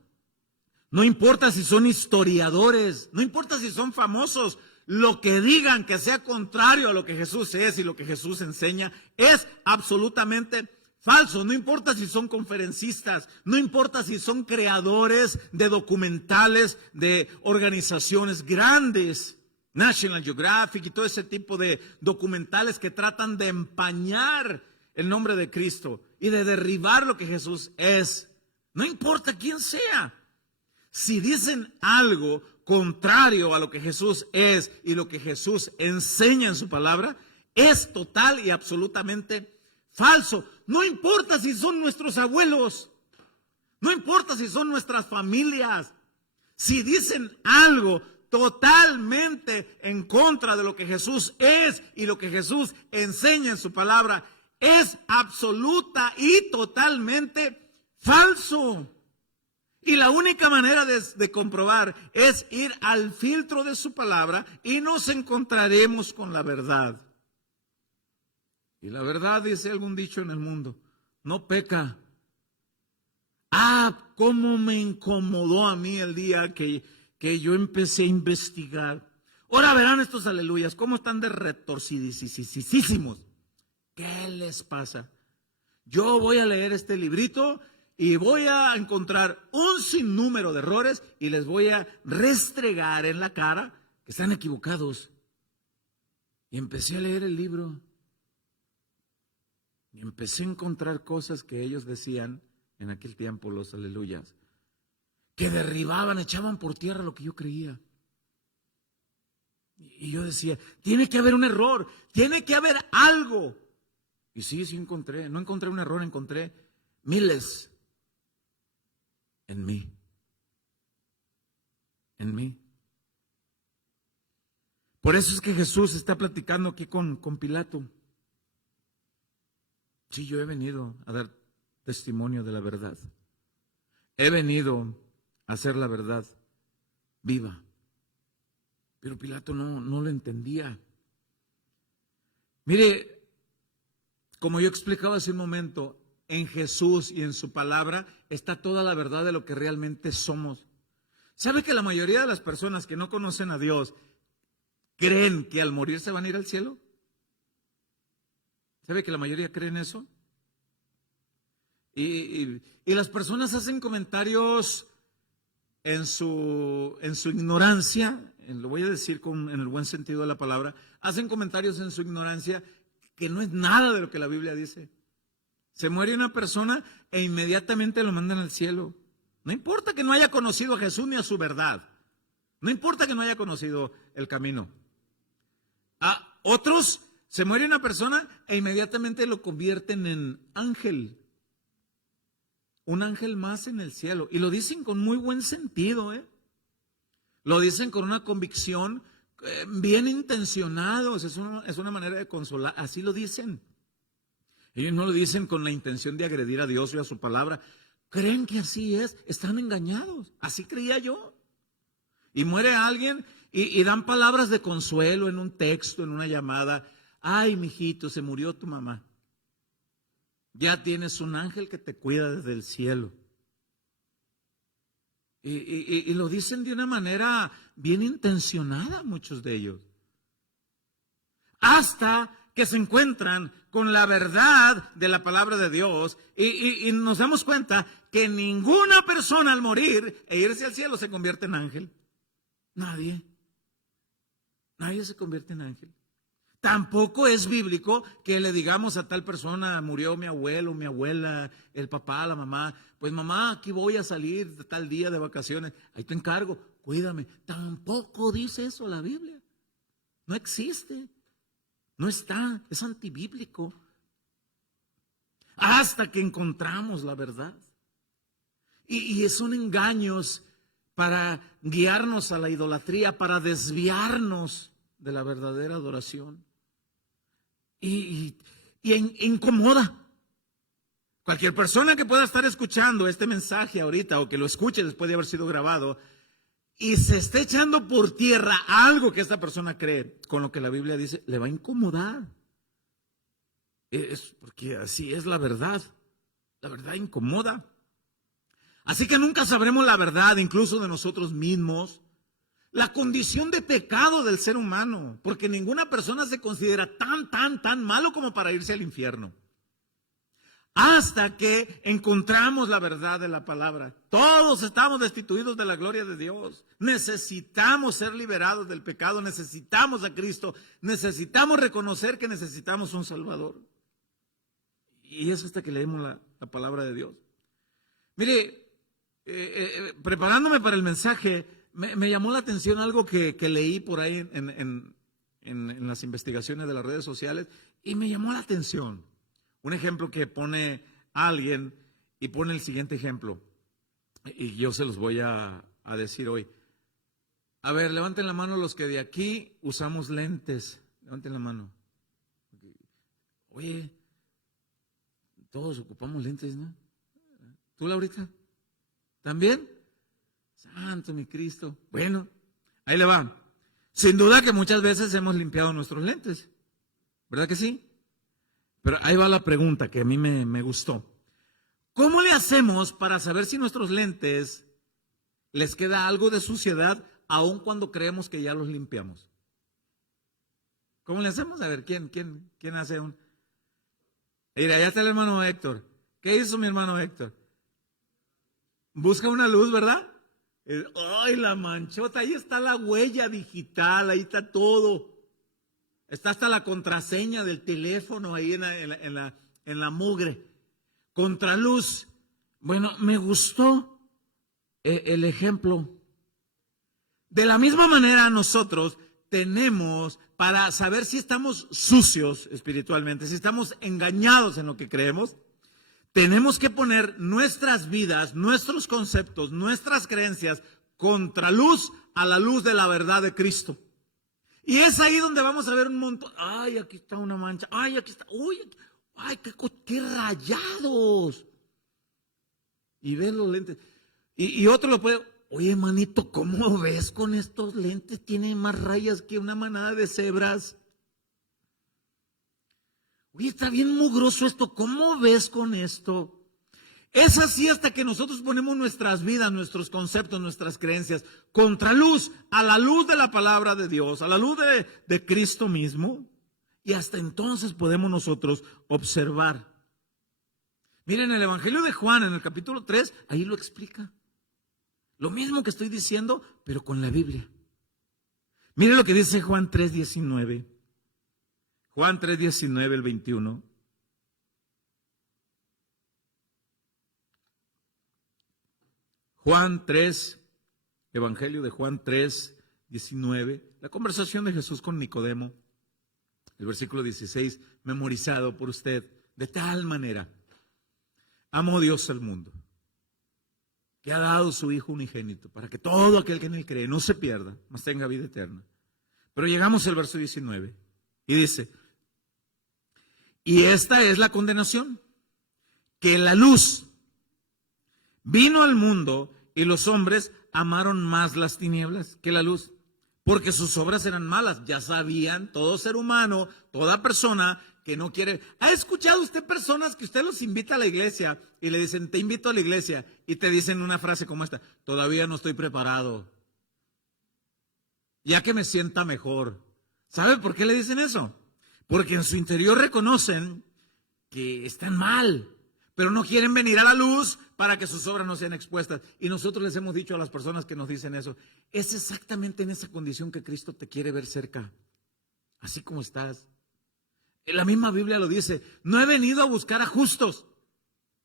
No importa si son historiadores, no importa si son famosos, lo que digan que sea contrario a lo que Jesús es y lo que Jesús enseña es absolutamente falso. No importa si son conferencistas, no importa si son creadores de documentales de organizaciones grandes, National Geographic y todo ese tipo de documentales que tratan de empañar el nombre de Cristo y de derribar lo que Jesús es. No importa quién sea. Si dicen algo contrario a lo que Jesús es y lo que Jesús enseña en su palabra, es total y absolutamente falso. No importa si son nuestros abuelos, no importa si son nuestras familias. Si dicen algo totalmente en contra de lo que Jesús es y lo que Jesús enseña en su palabra, es absoluta y totalmente falso. Y la única manera de comprobar es ir al filtro de su palabra y nos encontraremos con la verdad. Y la verdad, dice algún dicho en el mundo, no peca. Cómo me incomodó a mí el día que yo empecé a investigar. Ahora verán estos aleluyas, cómo están de retorcidísimos. ¿Qué les pasa? Yo voy a leer este librito y voy a encontrar un sinnúmero de errores y les voy a restregar en la cara que están equivocados. Y empecé a leer el libro y empecé a encontrar cosas que ellos decían en aquel tiempo, los aleluyas, que derribaban, echaban por tierra lo que yo creía. Y yo decía, tiene que haber un error, tiene que haber algo. Y sí encontré, no encontré un error, encontré miles en mí. En mí. Por eso es que Jesús está platicando aquí con Pilato. Sí, yo he venido a dar testimonio de la verdad. He venido a hacer la verdad viva. Pero Pilato no lo entendía. Mire, como yo explicaba hace un momento, en Jesús y en su palabra está toda la verdad de lo que realmente somos. ¿Sabe que la mayoría de las personas que no conocen a Dios creen que al morir se van a ir al cielo? ¿Sabe que la mayoría creen eso? Y las personas hacen comentarios en su ignorancia, lo voy a decir en el buen sentido de la palabra, hacen comentarios en su ignorancia que no es nada de lo que la Biblia dice. Se muere una persona e inmediatamente lo mandan al cielo. No importa que no haya conocido a Jesús ni a su verdad. No importa que no haya conocido el camino. A otros, se muere una persona e inmediatamente lo convierten en ángel. Un ángel más en el cielo. Y lo dicen con muy buen sentido, ¿eh? Lo dicen con una convicción bien intencionados. Es una manera de consolar. Así lo dicen. Ellos no lo dicen con la intención de agredir a Dios y a su palabra. Creen que así es. Están engañados. Así creía yo. Y muere alguien y dan palabras de consuelo en un texto, en una llamada. Ay, mijito, se murió tu mamá. Ya tienes un ángel que te cuida desde el cielo. Y lo dicen de una manera bien intencionada, muchos de ellos. Hasta que se encuentran con la verdad de la palabra de Dios y nos damos cuenta que ninguna persona al morir e irse al cielo se convierte en ángel. Nadie se convierte en ángel. Tampoco es bíblico que le digamos a tal persona, murió mi abuelo, mi abuela, el papá, la mamá, pues mamá, aquí voy a salir de tal día de vacaciones, ahí te encargo, cuídame. Tampoco dice eso la Biblia. No existe, no está, es antibíblico. Hasta que encontramos la verdad. Y son engaños para guiarnos a la idolatría, para desviarnos de la verdadera adoración. Y incomoda. Cualquier persona que pueda estar escuchando este mensaje ahorita o que lo escuche después de haber sido grabado y se esté echando por tierra algo que esta persona cree con lo que la Biblia dice, le va a incomodar. Es porque así es la verdad. La verdad incomoda. Así que nunca sabremos la verdad, incluso de nosotros mismos. La condición de pecado del ser humano, porque ninguna persona se considera tan malo como para irse al infierno. Hasta que encontramos la verdad de la palabra. Todos estamos destituidos de la gloria de Dios. Necesitamos ser liberados del pecado, necesitamos a Cristo, necesitamos reconocer que necesitamos un Salvador. Y es hasta que leemos la palabra de Dios. Mire, preparándome para el mensaje, me llamó la atención algo que leí por ahí en las investigaciones de las redes sociales y me llamó la atención. Un ejemplo que pone alguien y pone el siguiente ejemplo. Y yo se los voy a decir hoy. A ver, levanten la mano los que de aquí usamos lentes. Levanten la mano. Oye, todos ocupamos lentes, ¿no? ¿Tú, Laurita? ¿También? Santo mi Cristo. Bueno, ahí le va. Sin duda que muchas veces hemos limpiado nuestros lentes. ¿Verdad que sí? Pero ahí va la pregunta que a mí me gustó. ¿Cómo le hacemos para saber si nuestros lentes les queda algo de suciedad aun cuando creemos que ya los limpiamos? ¿Cómo le hacemos? A ver, ¿quién hace un? Mira, allá está el hermano Héctor. ¿Qué hizo mi hermano Héctor? Busca una luz, ¿verdad? ¡Ay, la manchota! Ahí está la huella digital, ahí está todo. Está hasta la contraseña del teléfono ahí en la mugre. Contraluz. Bueno, me gustó. el ejemplo. De la misma manera nosotros tenemos, para saber si estamos sucios espiritualmente, si estamos engañados en lo que creemos, tenemos que poner nuestras vidas, nuestros conceptos, nuestras creencias contraluz a la luz de la verdad de Cristo. Y es ahí donde vamos a ver un montón. Ay, aquí está una mancha. Ay, aquí está. Uy, ay, qué rayados. Y ven los lentes. Y otro lo puede. Oye, manito, ¿cómo ves con estos lentes? Tiene más rayas que una manada de cebras. Oye, está bien mugroso esto. ¿Cómo ves con esto? Es así hasta que nosotros ponemos nuestras vidas, nuestros conceptos, nuestras creencias contraluz, a la luz de la palabra de Dios, a la luz de Cristo mismo. Y hasta entonces podemos nosotros observar. Miren, el Evangelio de Juan en el capítulo 3, ahí lo explica. Lo mismo que estoy diciendo, pero con la Biblia. Miren lo que dice Juan 3:19. Juan 3:19, el 21. Juan 3, Evangelio de Juan 3:19, la conversación de Jesús con Nicodemo, el versículo 16, memorizado por usted, de tal manera amó Dios al mundo, que ha dado su Hijo unigénito, para que todo aquel que en él cree no se pierda, mas tenga vida eterna. Pero llegamos al verso 19, y dice, y esta es la condenación, que la luz vino al mundo y los hombres amaron más las tinieblas que la luz, porque sus obras eran malas. Ya sabían todo ser humano, toda persona que no quiere. ¿Ha escuchado usted personas que usted los invita a la iglesia y le dicen, te invito a la iglesia, y te dicen una frase como esta, todavía no estoy preparado, ya que me sienta mejor? ¿Sabe por qué le dicen eso? Porque en su interior reconocen que están mal, pero no quieren venir a la luz para que sus obras no sean expuestas. Y nosotros les hemos dicho a las personas que nos dicen eso, es exactamente en esa condición que Cristo te quiere ver cerca, así como estás. La misma Biblia lo dice, no he venido a buscar a justos,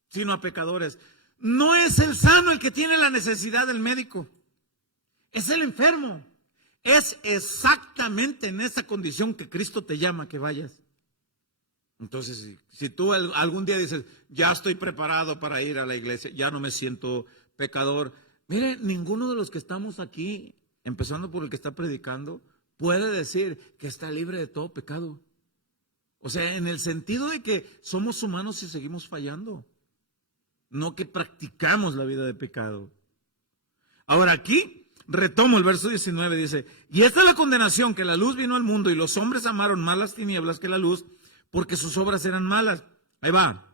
sino a pecadores. No es el sano el que tiene la necesidad del médico, es el enfermo. Es exactamente en esa condición que Cristo te llama a que vayas. Entonces, si tú algún día dices, ya estoy preparado para ir a la iglesia, ya no me siento pecador. Mire, ninguno de los que estamos aquí, empezando por el que está predicando, puede decir que está libre de todo pecado. O sea, en el sentido de que somos humanos y seguimos fallando, no que practicamos la vida de pecado. Ahora aquí, retomo el verso 19, dice, y esta es la condenación, que la luz vino al mundo y los hombres amaron más las tinieblas que la luz, porque sus obras eran malas. Ahí va.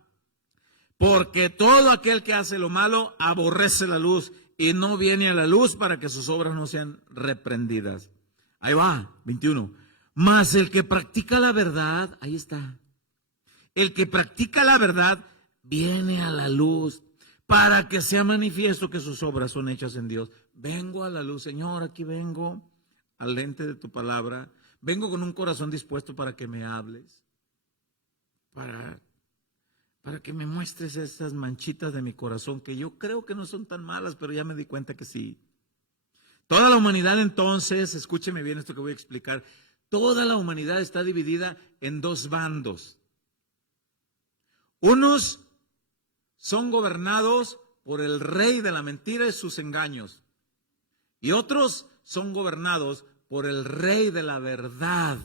Porque todo aquel que hace lo malo aborrece la luz y no viene a la luz para que sus obras no sean reprendidas. Ahí va, 21. Mas el que practica la verdad, ahí está. El que practica la verdad viene a la luz para que sea manifiesto que sus obras son hechas en Dios. Vengo a la luz, Señor, aquí vengo al lente de tu palabra. Vengo con un corazón dispuesto para que me hables. Para que me muestres esas manchitas de mi corazón que yo creo que no son tan malas, pero ya me di cuenta que sí. Toda la humanidad entonces, escúcheme bien esto que voy a explicar, toda la humanidad está dividida en dos bandos. Unos son gobernados por el rey de la mentira y sus engaños, y otros son gobernados por el rey de la verdad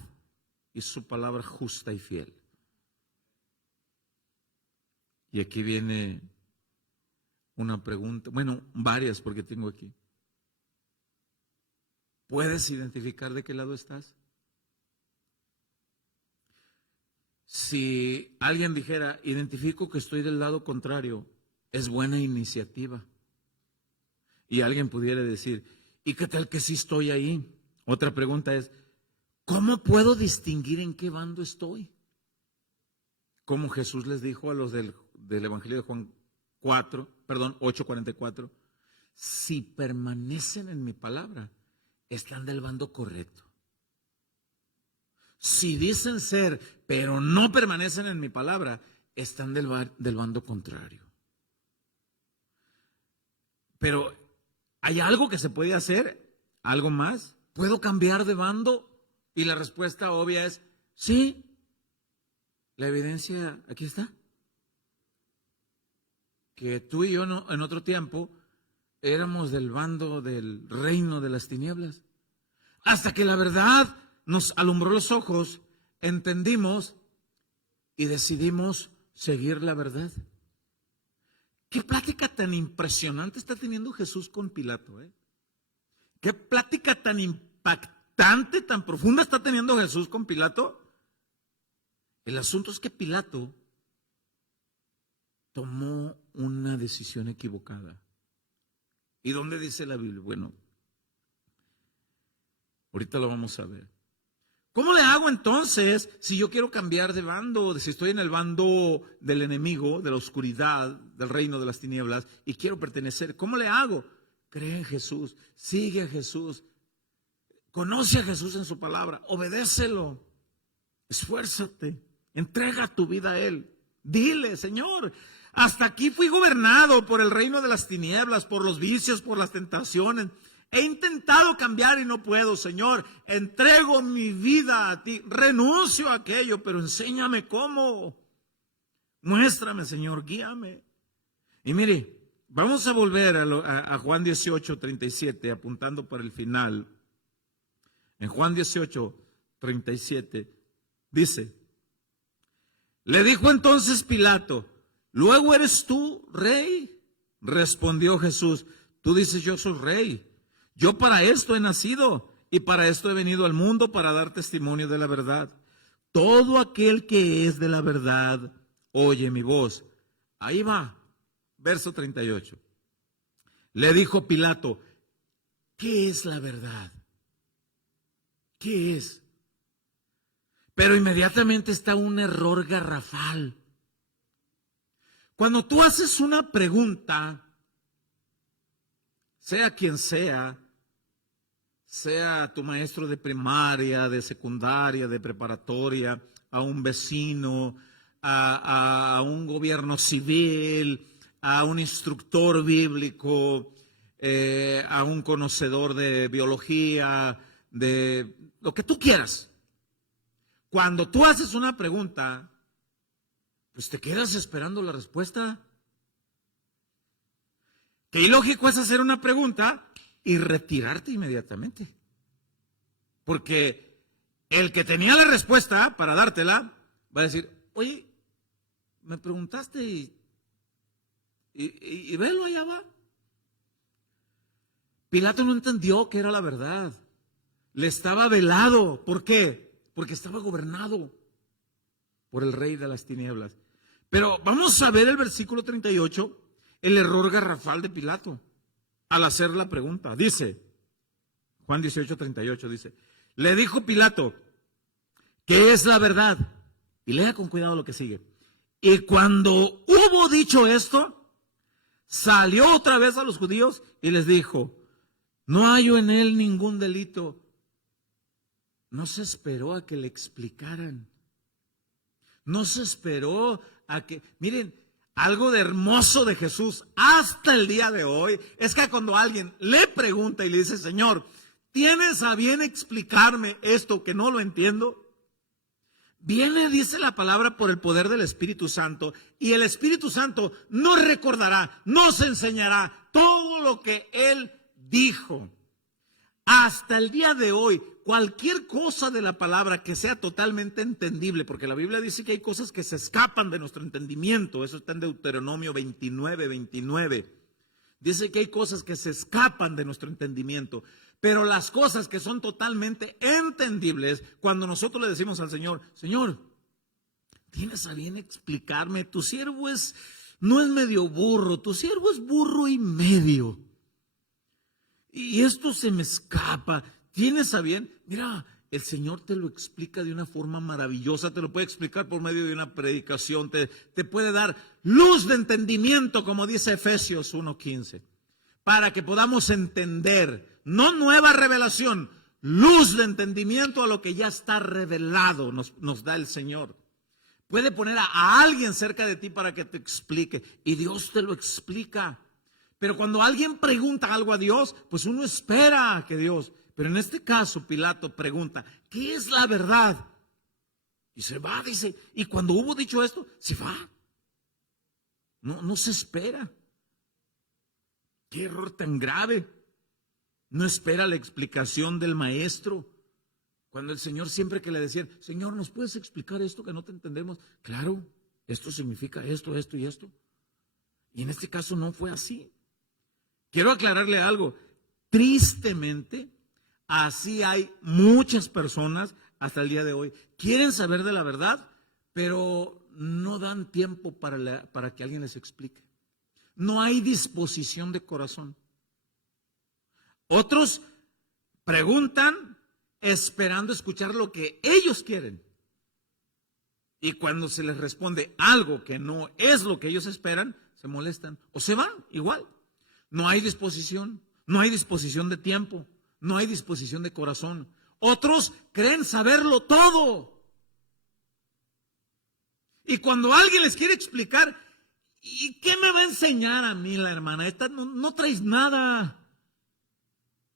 y su palabra justa y fiel. Y aquí viene una pregunta, bueno, varias porque tengo aquí. ¿Puedes identificar de qué lado estás? Si alguien dijera, identifico que estoy del lado contrario, es buena iniciativa. Y alguien pudiera decir, ¿y qué tal que sí estoy ahí? Otra pregunta es, ¿cómo puedo distinguir en qué bando estoy? Como Jesús les dijo a los del Evangelio de Juan 8:44, si permanecen en mi palabra, están del bando correcto. Si dicen ser, pero no permanecen en mi palabra, están del bando contrario. Pero ¿Hay algo que se puede hacer? ¿Algo más? ¿Puedo cambiar de bando? Y la respuesta obvia es sí. La evidencia aquí está. Que tú y yo en otro tiempo éramos del bando del reino de las tinieblas. Hasta que la verdad nos alumbró los ojos, entendimos y decidimos seguir la verdad. Qué plática tan impresionante está teniendo Jesús con Pilato, ¿eh? Qué plática tan impactante, tan profunda está teniendo Jesús con Pilato. El asunto es que Pilato tomó una decisión equivocada. ¿Y dónde dice la Biblia? Bueno, ahorita lo vamos a ver. ¿Cómo le hago entonces si yo quiero cambiar de bando, si estoy en el bando del enemigo, de la oscuridad, del reino de las tinieblas y quiero pertenecer? ¿Cómo le hago? Cree en Jesús, sigue a Jesús, conoce a Jesús en su palabra, obedécelo, esfuérzate, entrega tu vida a Él. Dile, Señor, hasta aquí fui gobernado por el reino de las tinieblas, por los vicios, por las tentaciones. He intentado cambiar y no puedo, Señor. Entrego mi vida a ti. Renuncio a aquello, pero enséñame cómo. Muéstrame, Señor, guíame. Y mire, vamos a volver a Juan 18:37, apuntando para el final. En Juan 18:37 dice: le dijo entonces Pilato: ¿luego eres tú rey? Respondió Jesús: tú dices yo soy rey. Yo para esto he nacido y para esto he venido al mundo, para dar testimonio de la verdad. Todo aquel que es de la verdad oye mi voz. Ahí va, verso 38. Le dijo Pilato: ¿qué es la verdad? ¿Qué es? Pero inmediatamente está un error garrafal. Cuando tú haces una pregunta, sea quien sea tu maestro de primaria, de secundaria, de preparatoria, a un vecino, a un gobierno civil, a un instructor bíblico, a un conocedor de biología, de lo que tú quieras. Cuando tú haces una pregunta, pues te quedas esperando la respuesta. Qué ilógico es hacer una pregunta y retirarte inmediatamente. Porque el que tenía la respuesta para dártela va a decir: oye, me preguntaste y velo, allá va. Pilato no entendió que era la verdad. Le estaba velado. ¿Por qué? Porque estaba gobernado por el rey de las tinieblas. Pero vamos a ver el versículo 38, el error garrafal de Pilato al hacer la pregunta. Dice, Juan 18:38 dice: le dijo Pilato: ¿qué es la verdad? Y lea con cuidado lo que sigue. Y cuando hubo dicho esto, salió otra vez a los judíos y les dijo: no hallo en él ningún delito. No se esperó a que le explicaran. No se esperó a que, miren, algo de hermoso de Jesús hasta el día de hoy es que cuando alguien le pregunta y le dice: Señor, ¿tienes a bien explicarme esto que no lo entiendo? Viene, dice la palabra, por el poder del Espíritu Santo, y el Espíritu Santo nos recordará, nos enseñará todo lo que Él dijo. Hasta el día de hoy, cualquier cosa de la palabra que sea totalmente entendible, porque la Biblia dice que hay cosas que se escapan de nuestro entendimiento, eso está en Deuteronomio 29:29. Dice que hay cosas que se escapan de nuestro entendimiento, pero las cosas que son totalmente entendibles, cuando nosotros le decimos al Señor: Señor, ¿tienes a bien explicarme? Tu siervo no es medio burro, tu siervo es burro y medio. Y esto se me escapa. ¿Tienes a bien? Mira, el Señor te lo explica de una forma maravillosa, te lo puede explicar por medio de una predicación, te puede dar luz de entendimiento, como dice Efesios 1:15, para que podamos entender, no nueva revelación, luz de entendimiento a lo que ya está revelado, nos da el Señor. Puede poner a alguien cerca de ti para que te explique, y Dios te lo explica. Pero cuando alguien pregunta algo a Dios, pues uno espera que Dios. Pero en este caso Pilato pregunta, ¿qué es la verdad? Y se va, dice. Y cuando hubo dicho esto, se va. No se espera. Qué error tan grave. No espera la explicación del maestro. Cuando el Señor siempre que le decían, Señor, ¿nos puedes explicar esto que no te entendemos? Claro, esto significa esto, esto y esto. Y en este caso no fue así. Quiero aclararle algo. Tristemente, así hay muchas personas hasta el día de hoy. Quieren saber de la verdad, pero no dan tiempo para que alguien les explique. No hay disposición de corazón. Otros preguntan esperando escuchar lo que ellos quieren. Y cuando se les responde algo que no es lo que ellos esperan, se molestan o se van igual. No hay disposición, no hay disposición de tiempo, no hay disposición de corazón. Otros creen saberlo todo. Y cuando alguien les quiere explicar, ¿y qué me va a enseñar a mí la hermana? Esta no traes nada.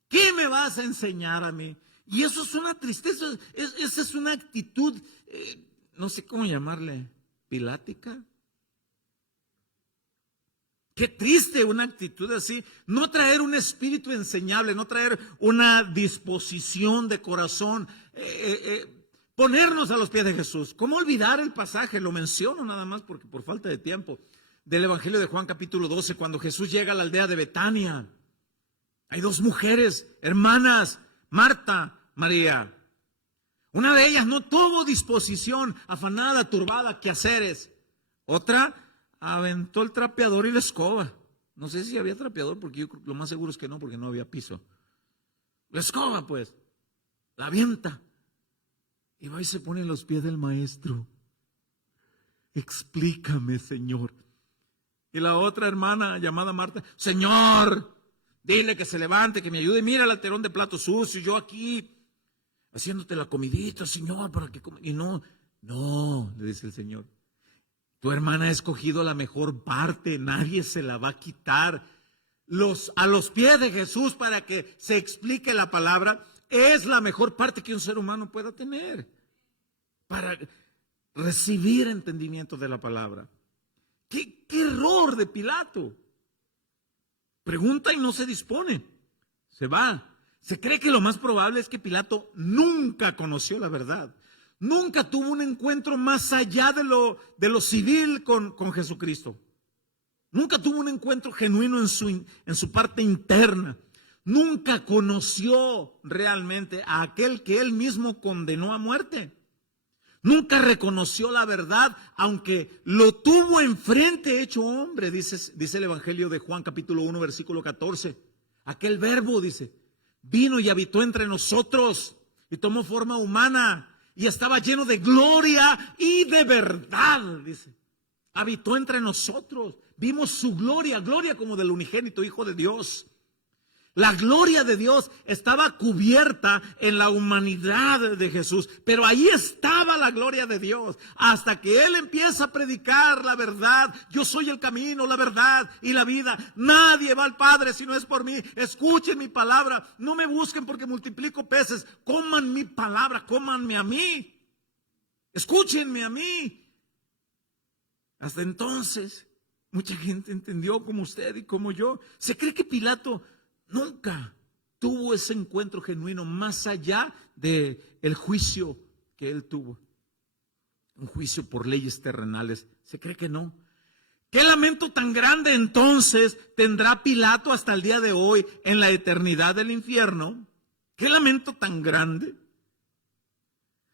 ¿Qué me vas a enseñar a mí? Y eso es una tristeza, esa es una actitud, no sé cómo llamarle, pilática. Qué triste una actitud así, no traer un espíritu enseñable, no traer una disposición de corazón, ponernos a los pies de Jesús. ¿Cómo olvidar el pasaje? Lo menciono nada más porque por falta de tiempo, del Evangelio de Juan capítulo 12, cuando Jesús llega a la aldea de Betania. Hay dos mujeres, hermanas, Marta, María. Una de ellas no tuvo disposición, afanada, turbada, quehaceres. Otra aventó el trapeador y la escoba. No sé si había trapeador, porque yo lo más seguro es que no, porque no había piso. La escoba, pues, la avienta. Y va y se pone en los pies del maestro. Explícame, Señor. Y la otra hermana llamada Marta, Señor, dile que se levante, que me ayude. Mira el alterón de plato sucio, yo aquí haciéndote la comidita, Señor, para que coma. Y no, le dice el Señor. Tu hermana ha escogido la mejor parte, nadie se la va a quitar. A los pies de Jesús para que se explique la palabra es la mejor parte que un ser humano pueda tener para recibir entendimiento de la palabra. ¿Qué error de Pilato? Pregunta y no se dispone, se va. Se cree que lo más probable es que Pilato nunca conoció la verdad. Nunca tuvo un encuentro más allá de lo civil con Jesucristo. Nunca tuvo un encuentro genuino en su parte interna. Nunca conoció realmente a aquel que él mismo condenó a muerte. Nunca reconoció la verdad, aunque lo tuvo enfrente hecho hombre, dice el Evangelio de Juan capítulo 1, versículo 14. Aquel verbo, dice, vino y habitó entre nosotros y tomó forma humana. Y estaba lleno de gloria y de verdad, dice. Habitó entre nosotros. Vimos su gloria, gloria como del unigénito Hijo de Dios. La gloria de Dios estaba cubierta en la humanidad de Jesús. Pero ahí estaba la gloria de Dios. Hasta que Él empieza a predicar la verdad. Yo soy el camino, la verdad y la vida. Nadie va al Padre si no es por mí. Escuchen mi palabra. No me busquen porque multiplico peces. Coman mi palabra, cómanme a mí. Escúchenme a mí. Hasta entonces, mucha gente entendió como usted y como yo. Se cree que Pilato nunca tuvo ese encuentro genuino más allá del juicio que él tuvo. Un juicio por leyes terrenales. Se cree que no. ¿Qué lamento tan grande entonces tendrá Pilato hasta el día de hoy en la eternidad del infierno? ¿Qué lamento tan grande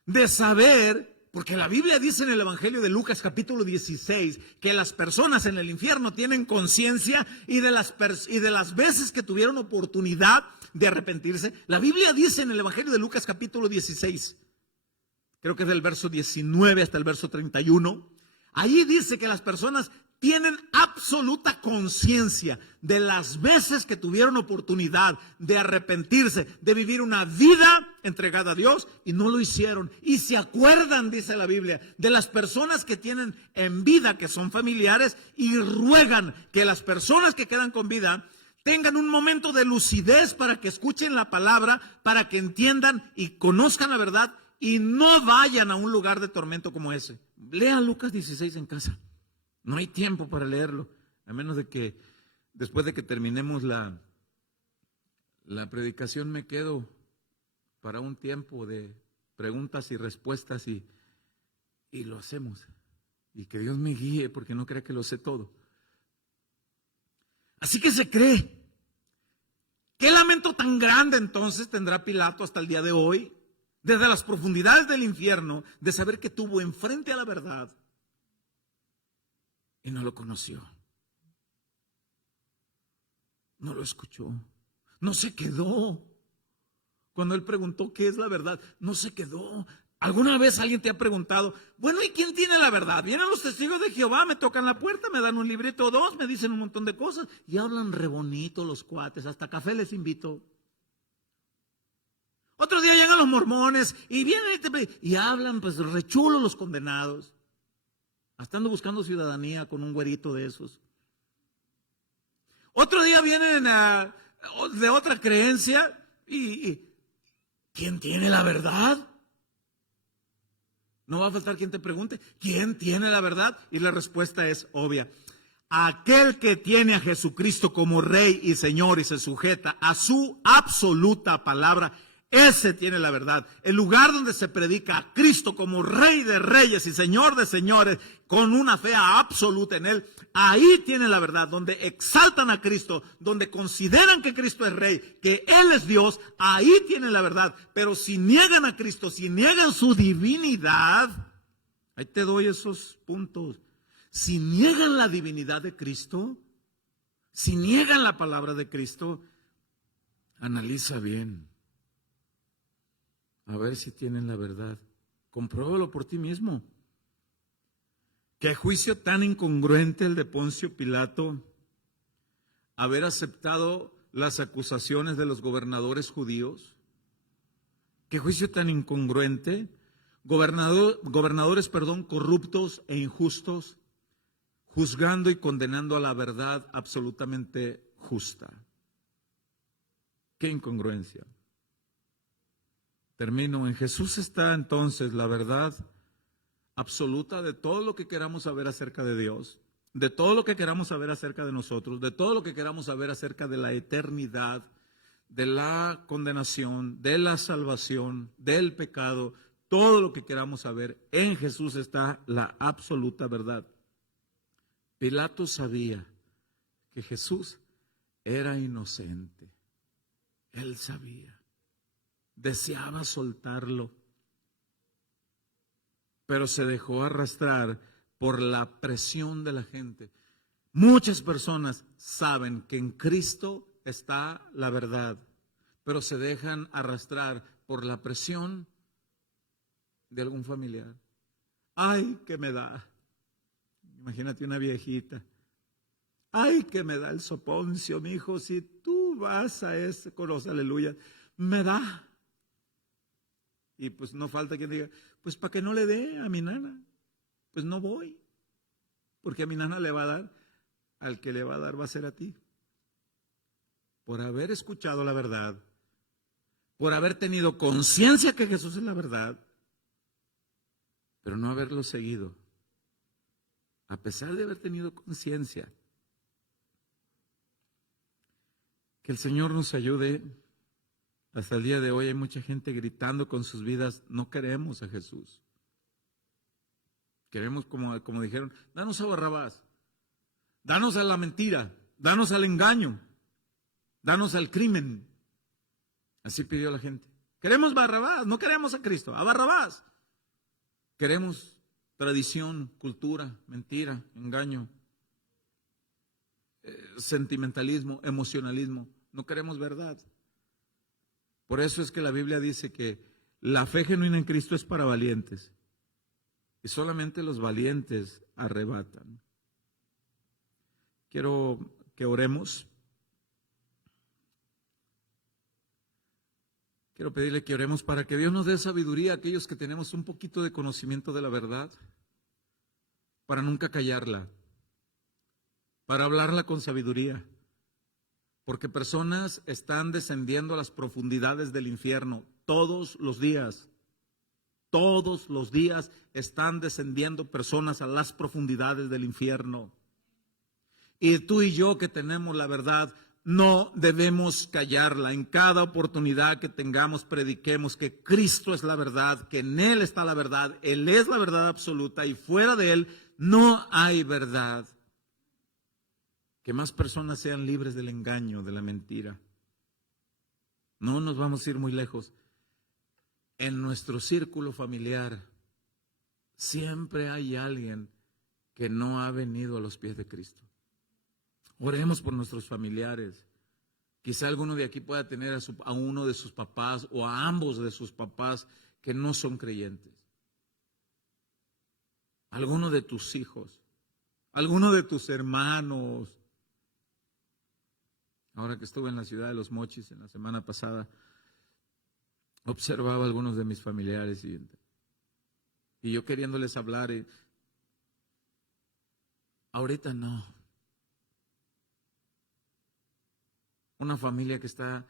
de saber? Porque la Biblia dice en el Evangelio de Lucas capítulo 16 que las personas en el infierno tienen conciencia y de las veces que tuvieron oportunidad de arrepentirse. La Biblia dice en el Evangelio de Lucas capítulo 16, creo que es del verso 19 hasta el verso 31, ahí dice que las personas tienen absoluta conciencia de las veces que tuvieron oportunidad de arrepentirse, de vivir una vida entregada a Dios y no lo hicieron. Y se acuerdan, dice la Biblia, de las personas que tienen en vida, que son familiares, y ruegan que las personas que quedan con vida tengan un momento de lucidez para que escuchen la palabra, para que entiendan y conozcan la verdad y no vayan a un lugar de tormento como ese. Lean Lucas 16 en casa. No hay tiempo para leerlo, a menos de que después de que terminemos la predicación me quedo para un tiempo de preguntas y respuestas y lo hacemos. Y que Dios me guíe porque no crea que lo sé todo. Así que se cree. ¿Qué lamento tan grande entonces tendrá Pilato hasta el día de hoy? Desde las profundidades del infierno, de saber que tuvo enfrente a la verdad y no lo conoció, no lo escuchó, no se quedó. Cuando él preguntó qué es la verdad, no se quedó. ¿Alguna vez alguien te ha preguntado, bueno, ¿y quién tiene la verdad? Vienen los testigos de Jehová, me tocan la puerta, me dan un librito o dos, me dicen un montón de cosas y hablan re bonito los cuates, hasta café les invito. Otro día llegan los mormones y vienen y hablan pues re chulo los condenados. Estando buscando ciudadanía con un güerito de esos. Otro día vienen de otra creencia y ¿quién tiene la verdad? No va a faltar quien te pregunte, ¿quién tiene la verdad? Y la respuesta es obvia. Aquel que tiene a Jesucristo como Rey y Señor y se sujeta a su absoluta palabra, ese tiene la verdad. El lugar donde se predica a Cristo como Rey de Reyes y Señor de Señores, con una fe absoluta en Él, ahí tiene la verdad. Donde exaltan a Cristo, donde consideran que Cristo es Rey, que Él es Dios, ahí tiene la verdad. Pero si niegan a Cristo, si niegan su divinidad, ahí te doy esos puntos. Si niegan la divinidad de Cristo, si niegan la palabra de Cristo, analiza bien. A ver si tienen la verdad. Compruébalo por ti mismo. Qué juicio tan incongruente el de Poncio Pilato, haber aceptado las acusaciones de los gobernadores judíos. Qué juicio tan incongruente. Gobernadores, corruptos e injustos, juzgando y condenando a la verdad absolutamente justa. Qué incongruencia. Termino. En Jesús está entonces la verdad absoluta de todo lo que queramos saber acerca de Dios, de todo lo que queramos saber acerca de nosotros, de todo lo que queramos saber acerca de la eternidad, de la condenación, de la salvación, del pecado, todo lo que queramos saber. En Jesús está la absoluta verdad. Pilato sabía que Jesús era inocente. Él sabía. Deseaba soltarlo, pero se dejó arrastrar por la presión de la gente. Muchas personas saben que en Cristo está la verdad, pero se dejan arrastrar por la presión de algún familiar. Ay, que me da. Imagínate una viejita. Ay, que me da el soponcio, mi hijo. Si tú vas a ese conoce, aleluya, me da. Y pues no falta quien diga, pues para que no le dé a mi nana, pues no voy, porque a mi nana le va a dar, al que le va a dar va a ser a ti. Por haber escuchado la verdad, por haber tenido conciencia que Jesús es la verdad, pero no haberlo seguido, a pesar de haber tenido conciencia. Que el Señor nos ayude. Hasta el día de hoy hay mucha gente gritando con sus vidas, no queremos a Jesús. Queremos, como dijeron, danos a Barrabás, danos a la mentira, danos al engaño, danos al crimen. Así pidió la gente. Queremos Barrabás, no queremos a Cristo, a Barrabás. Queremos tradición, cultura, mentira, engaño, sentimentalismo, emocionalismo. No queremos verdad. Por eso es que la Biblia dice que la fe genuina en Cristo es para valientes. Y solamente los valientes arrebatan. quiero que oremos. Quiero pedirle que oremos para que Dios nos dé sabiduría a aquellos que tenemos un poquito de conocimiento de la verdad, para nunca callarla, para hablarla con sabiduría, porque personas están descendiendo a las profundidades del infierno todos los días. Todos los días están descendiendo personas a las profundidades del infierno. Y tú y yo que tenemos la verdad, no debemos callarla. En cada oportunidad que tengamos, prediquemos que Cristo es la verdad, que en Él está la verdad, Él es la verdad absoluta y fuera de Él no hay verdad. Que más personas sean libres del engaño, de la mentira. No nos vamos a ir muy lejos. En nuestro círculo familiar siempre hay alguien que no ha venido a los pies de Cristo. Oremos por nuestros familiares. Quizá alguno de aquí pueda tener a uno de sus papás o a ambos de sus papás que no son creyentes. Alguno de tus hijos, alguno de tus hermanos. Ahora que estuve en la ciudad de Los Mochis en la semana pasada, observaba a algunos de mis familiares y yo queriéndoles hablar, ahorita no. Una familia que está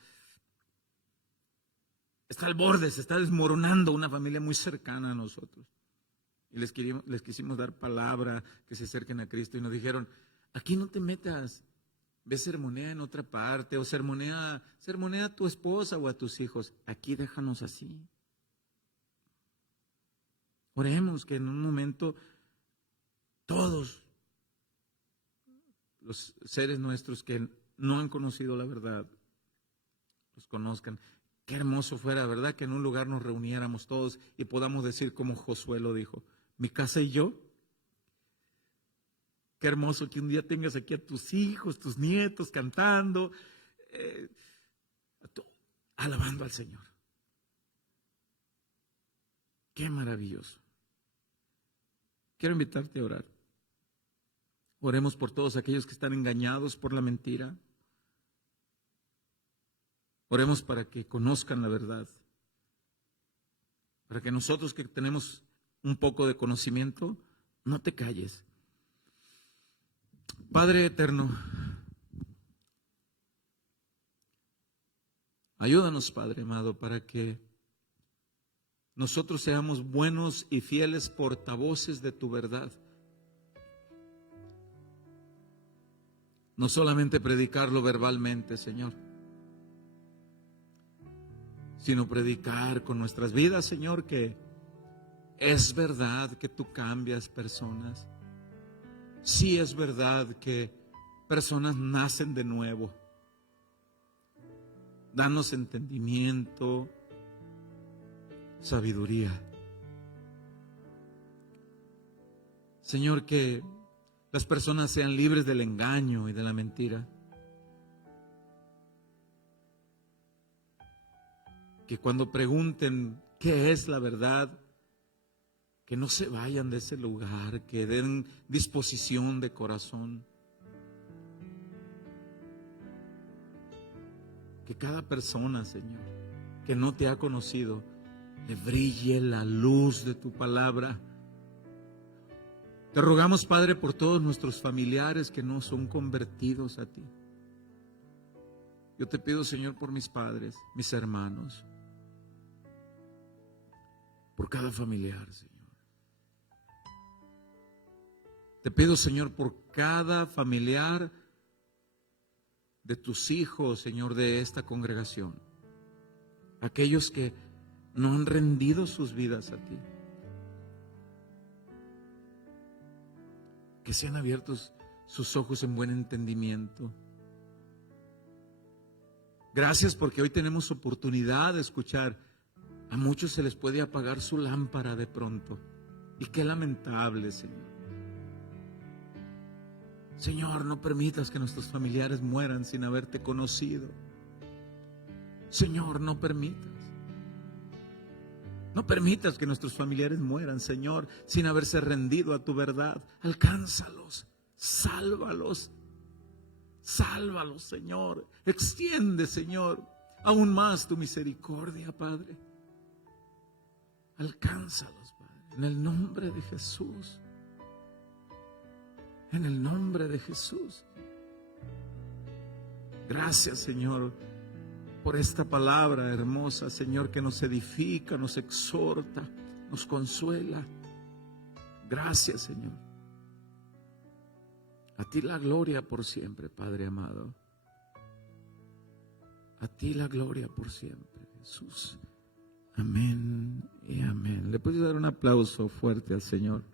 al borde, se está desmoronando, una familia muy cercana a nosotros. Y les quisimos dar palabra, que se acerquen a Cristo y nos dijeron, aquí no te metas, ve sermonea en otra parte o sermonea a tu esposa o a tus hijos, aquí déjanos así. Oremos que en un momento todos los seres nuestros que no han conocido la verdad los conozcan. Qué hermoso fuera, ¿verdad? Que en un lugar nos reuniéramos todos y podamos decir como Josué lo dijo, mi casa y yo. Qué hermoso que un día tengas aquí a tus hijos, tus nietos cantando, alabando al Señor. Qué maravilloso. Quiero invitarte a orar. Oremos por todos aquellos que están engañados por la mentira. Oremos para que conozcan la verdad. Para que nosotros que tenemos un poco de conocimiento, no te calles. Padre eterno, ayúdanos, Padre amado, para que nosotros seamos buenos y fieles portavoces de tu verdad. No solamente predicarlo verbalmente, Señor, sino predicar con nuestras vidas, Señor, que es verdad que tú cambias personas. Sí es verdad que personas nacen de nuevo. Danos entendimiento, sabiduría. Señor, que las personas sean libres del engaño y de la mentira. Que cuando pregunten qué es la verdad, que no se vayan de ese lugar, que den disposición de corazón. Que cada persona, Señor, que no te ha conocido, le brille la luz de tu palabra. Te rogamos, Padre, por todos nuestros familiares que no son convertidos a ti. Yo te pido, Señor, por mis padres, mis hermanos, por cada familiar, Señor. Te pido, Señor, por cada familiar de tus hijos, Señor, de esta congregación. Aquellos que no han rendido sus vidas a ti. Que sean abiertos sus ojos en buen entendimiento. Gracias porque hoy tenemos oportunidad de escuchar. A muchos se les puede apagar su lámpara de pronto. Y qué lamentable, Señor. Señor, no permitas que nuestros familiares mueran sin haberte conocido. Señor, no permitas. No permitas que nuestros familiares mueran, Señor, sin haberse rendido a tu verdad. Alcánzalos, sálvalos. Sálvalos, Señor. Extiende, Señor, aún más tu misericordia, Padre. Alcánzalos, Padre, en el nombre de Jesús. En el nombre de Jesús. Gracias, Señor, por esta palabra hermosa, Señor, que nos edifica, nos exhorta, nos consuela. Gracias, Señor. A ti la gloria por siempre, Padre amado. A ti la gloria por siempre, Jesús. Amén y amén. ¿Le puedes dar un aplauso fuerte al Señor?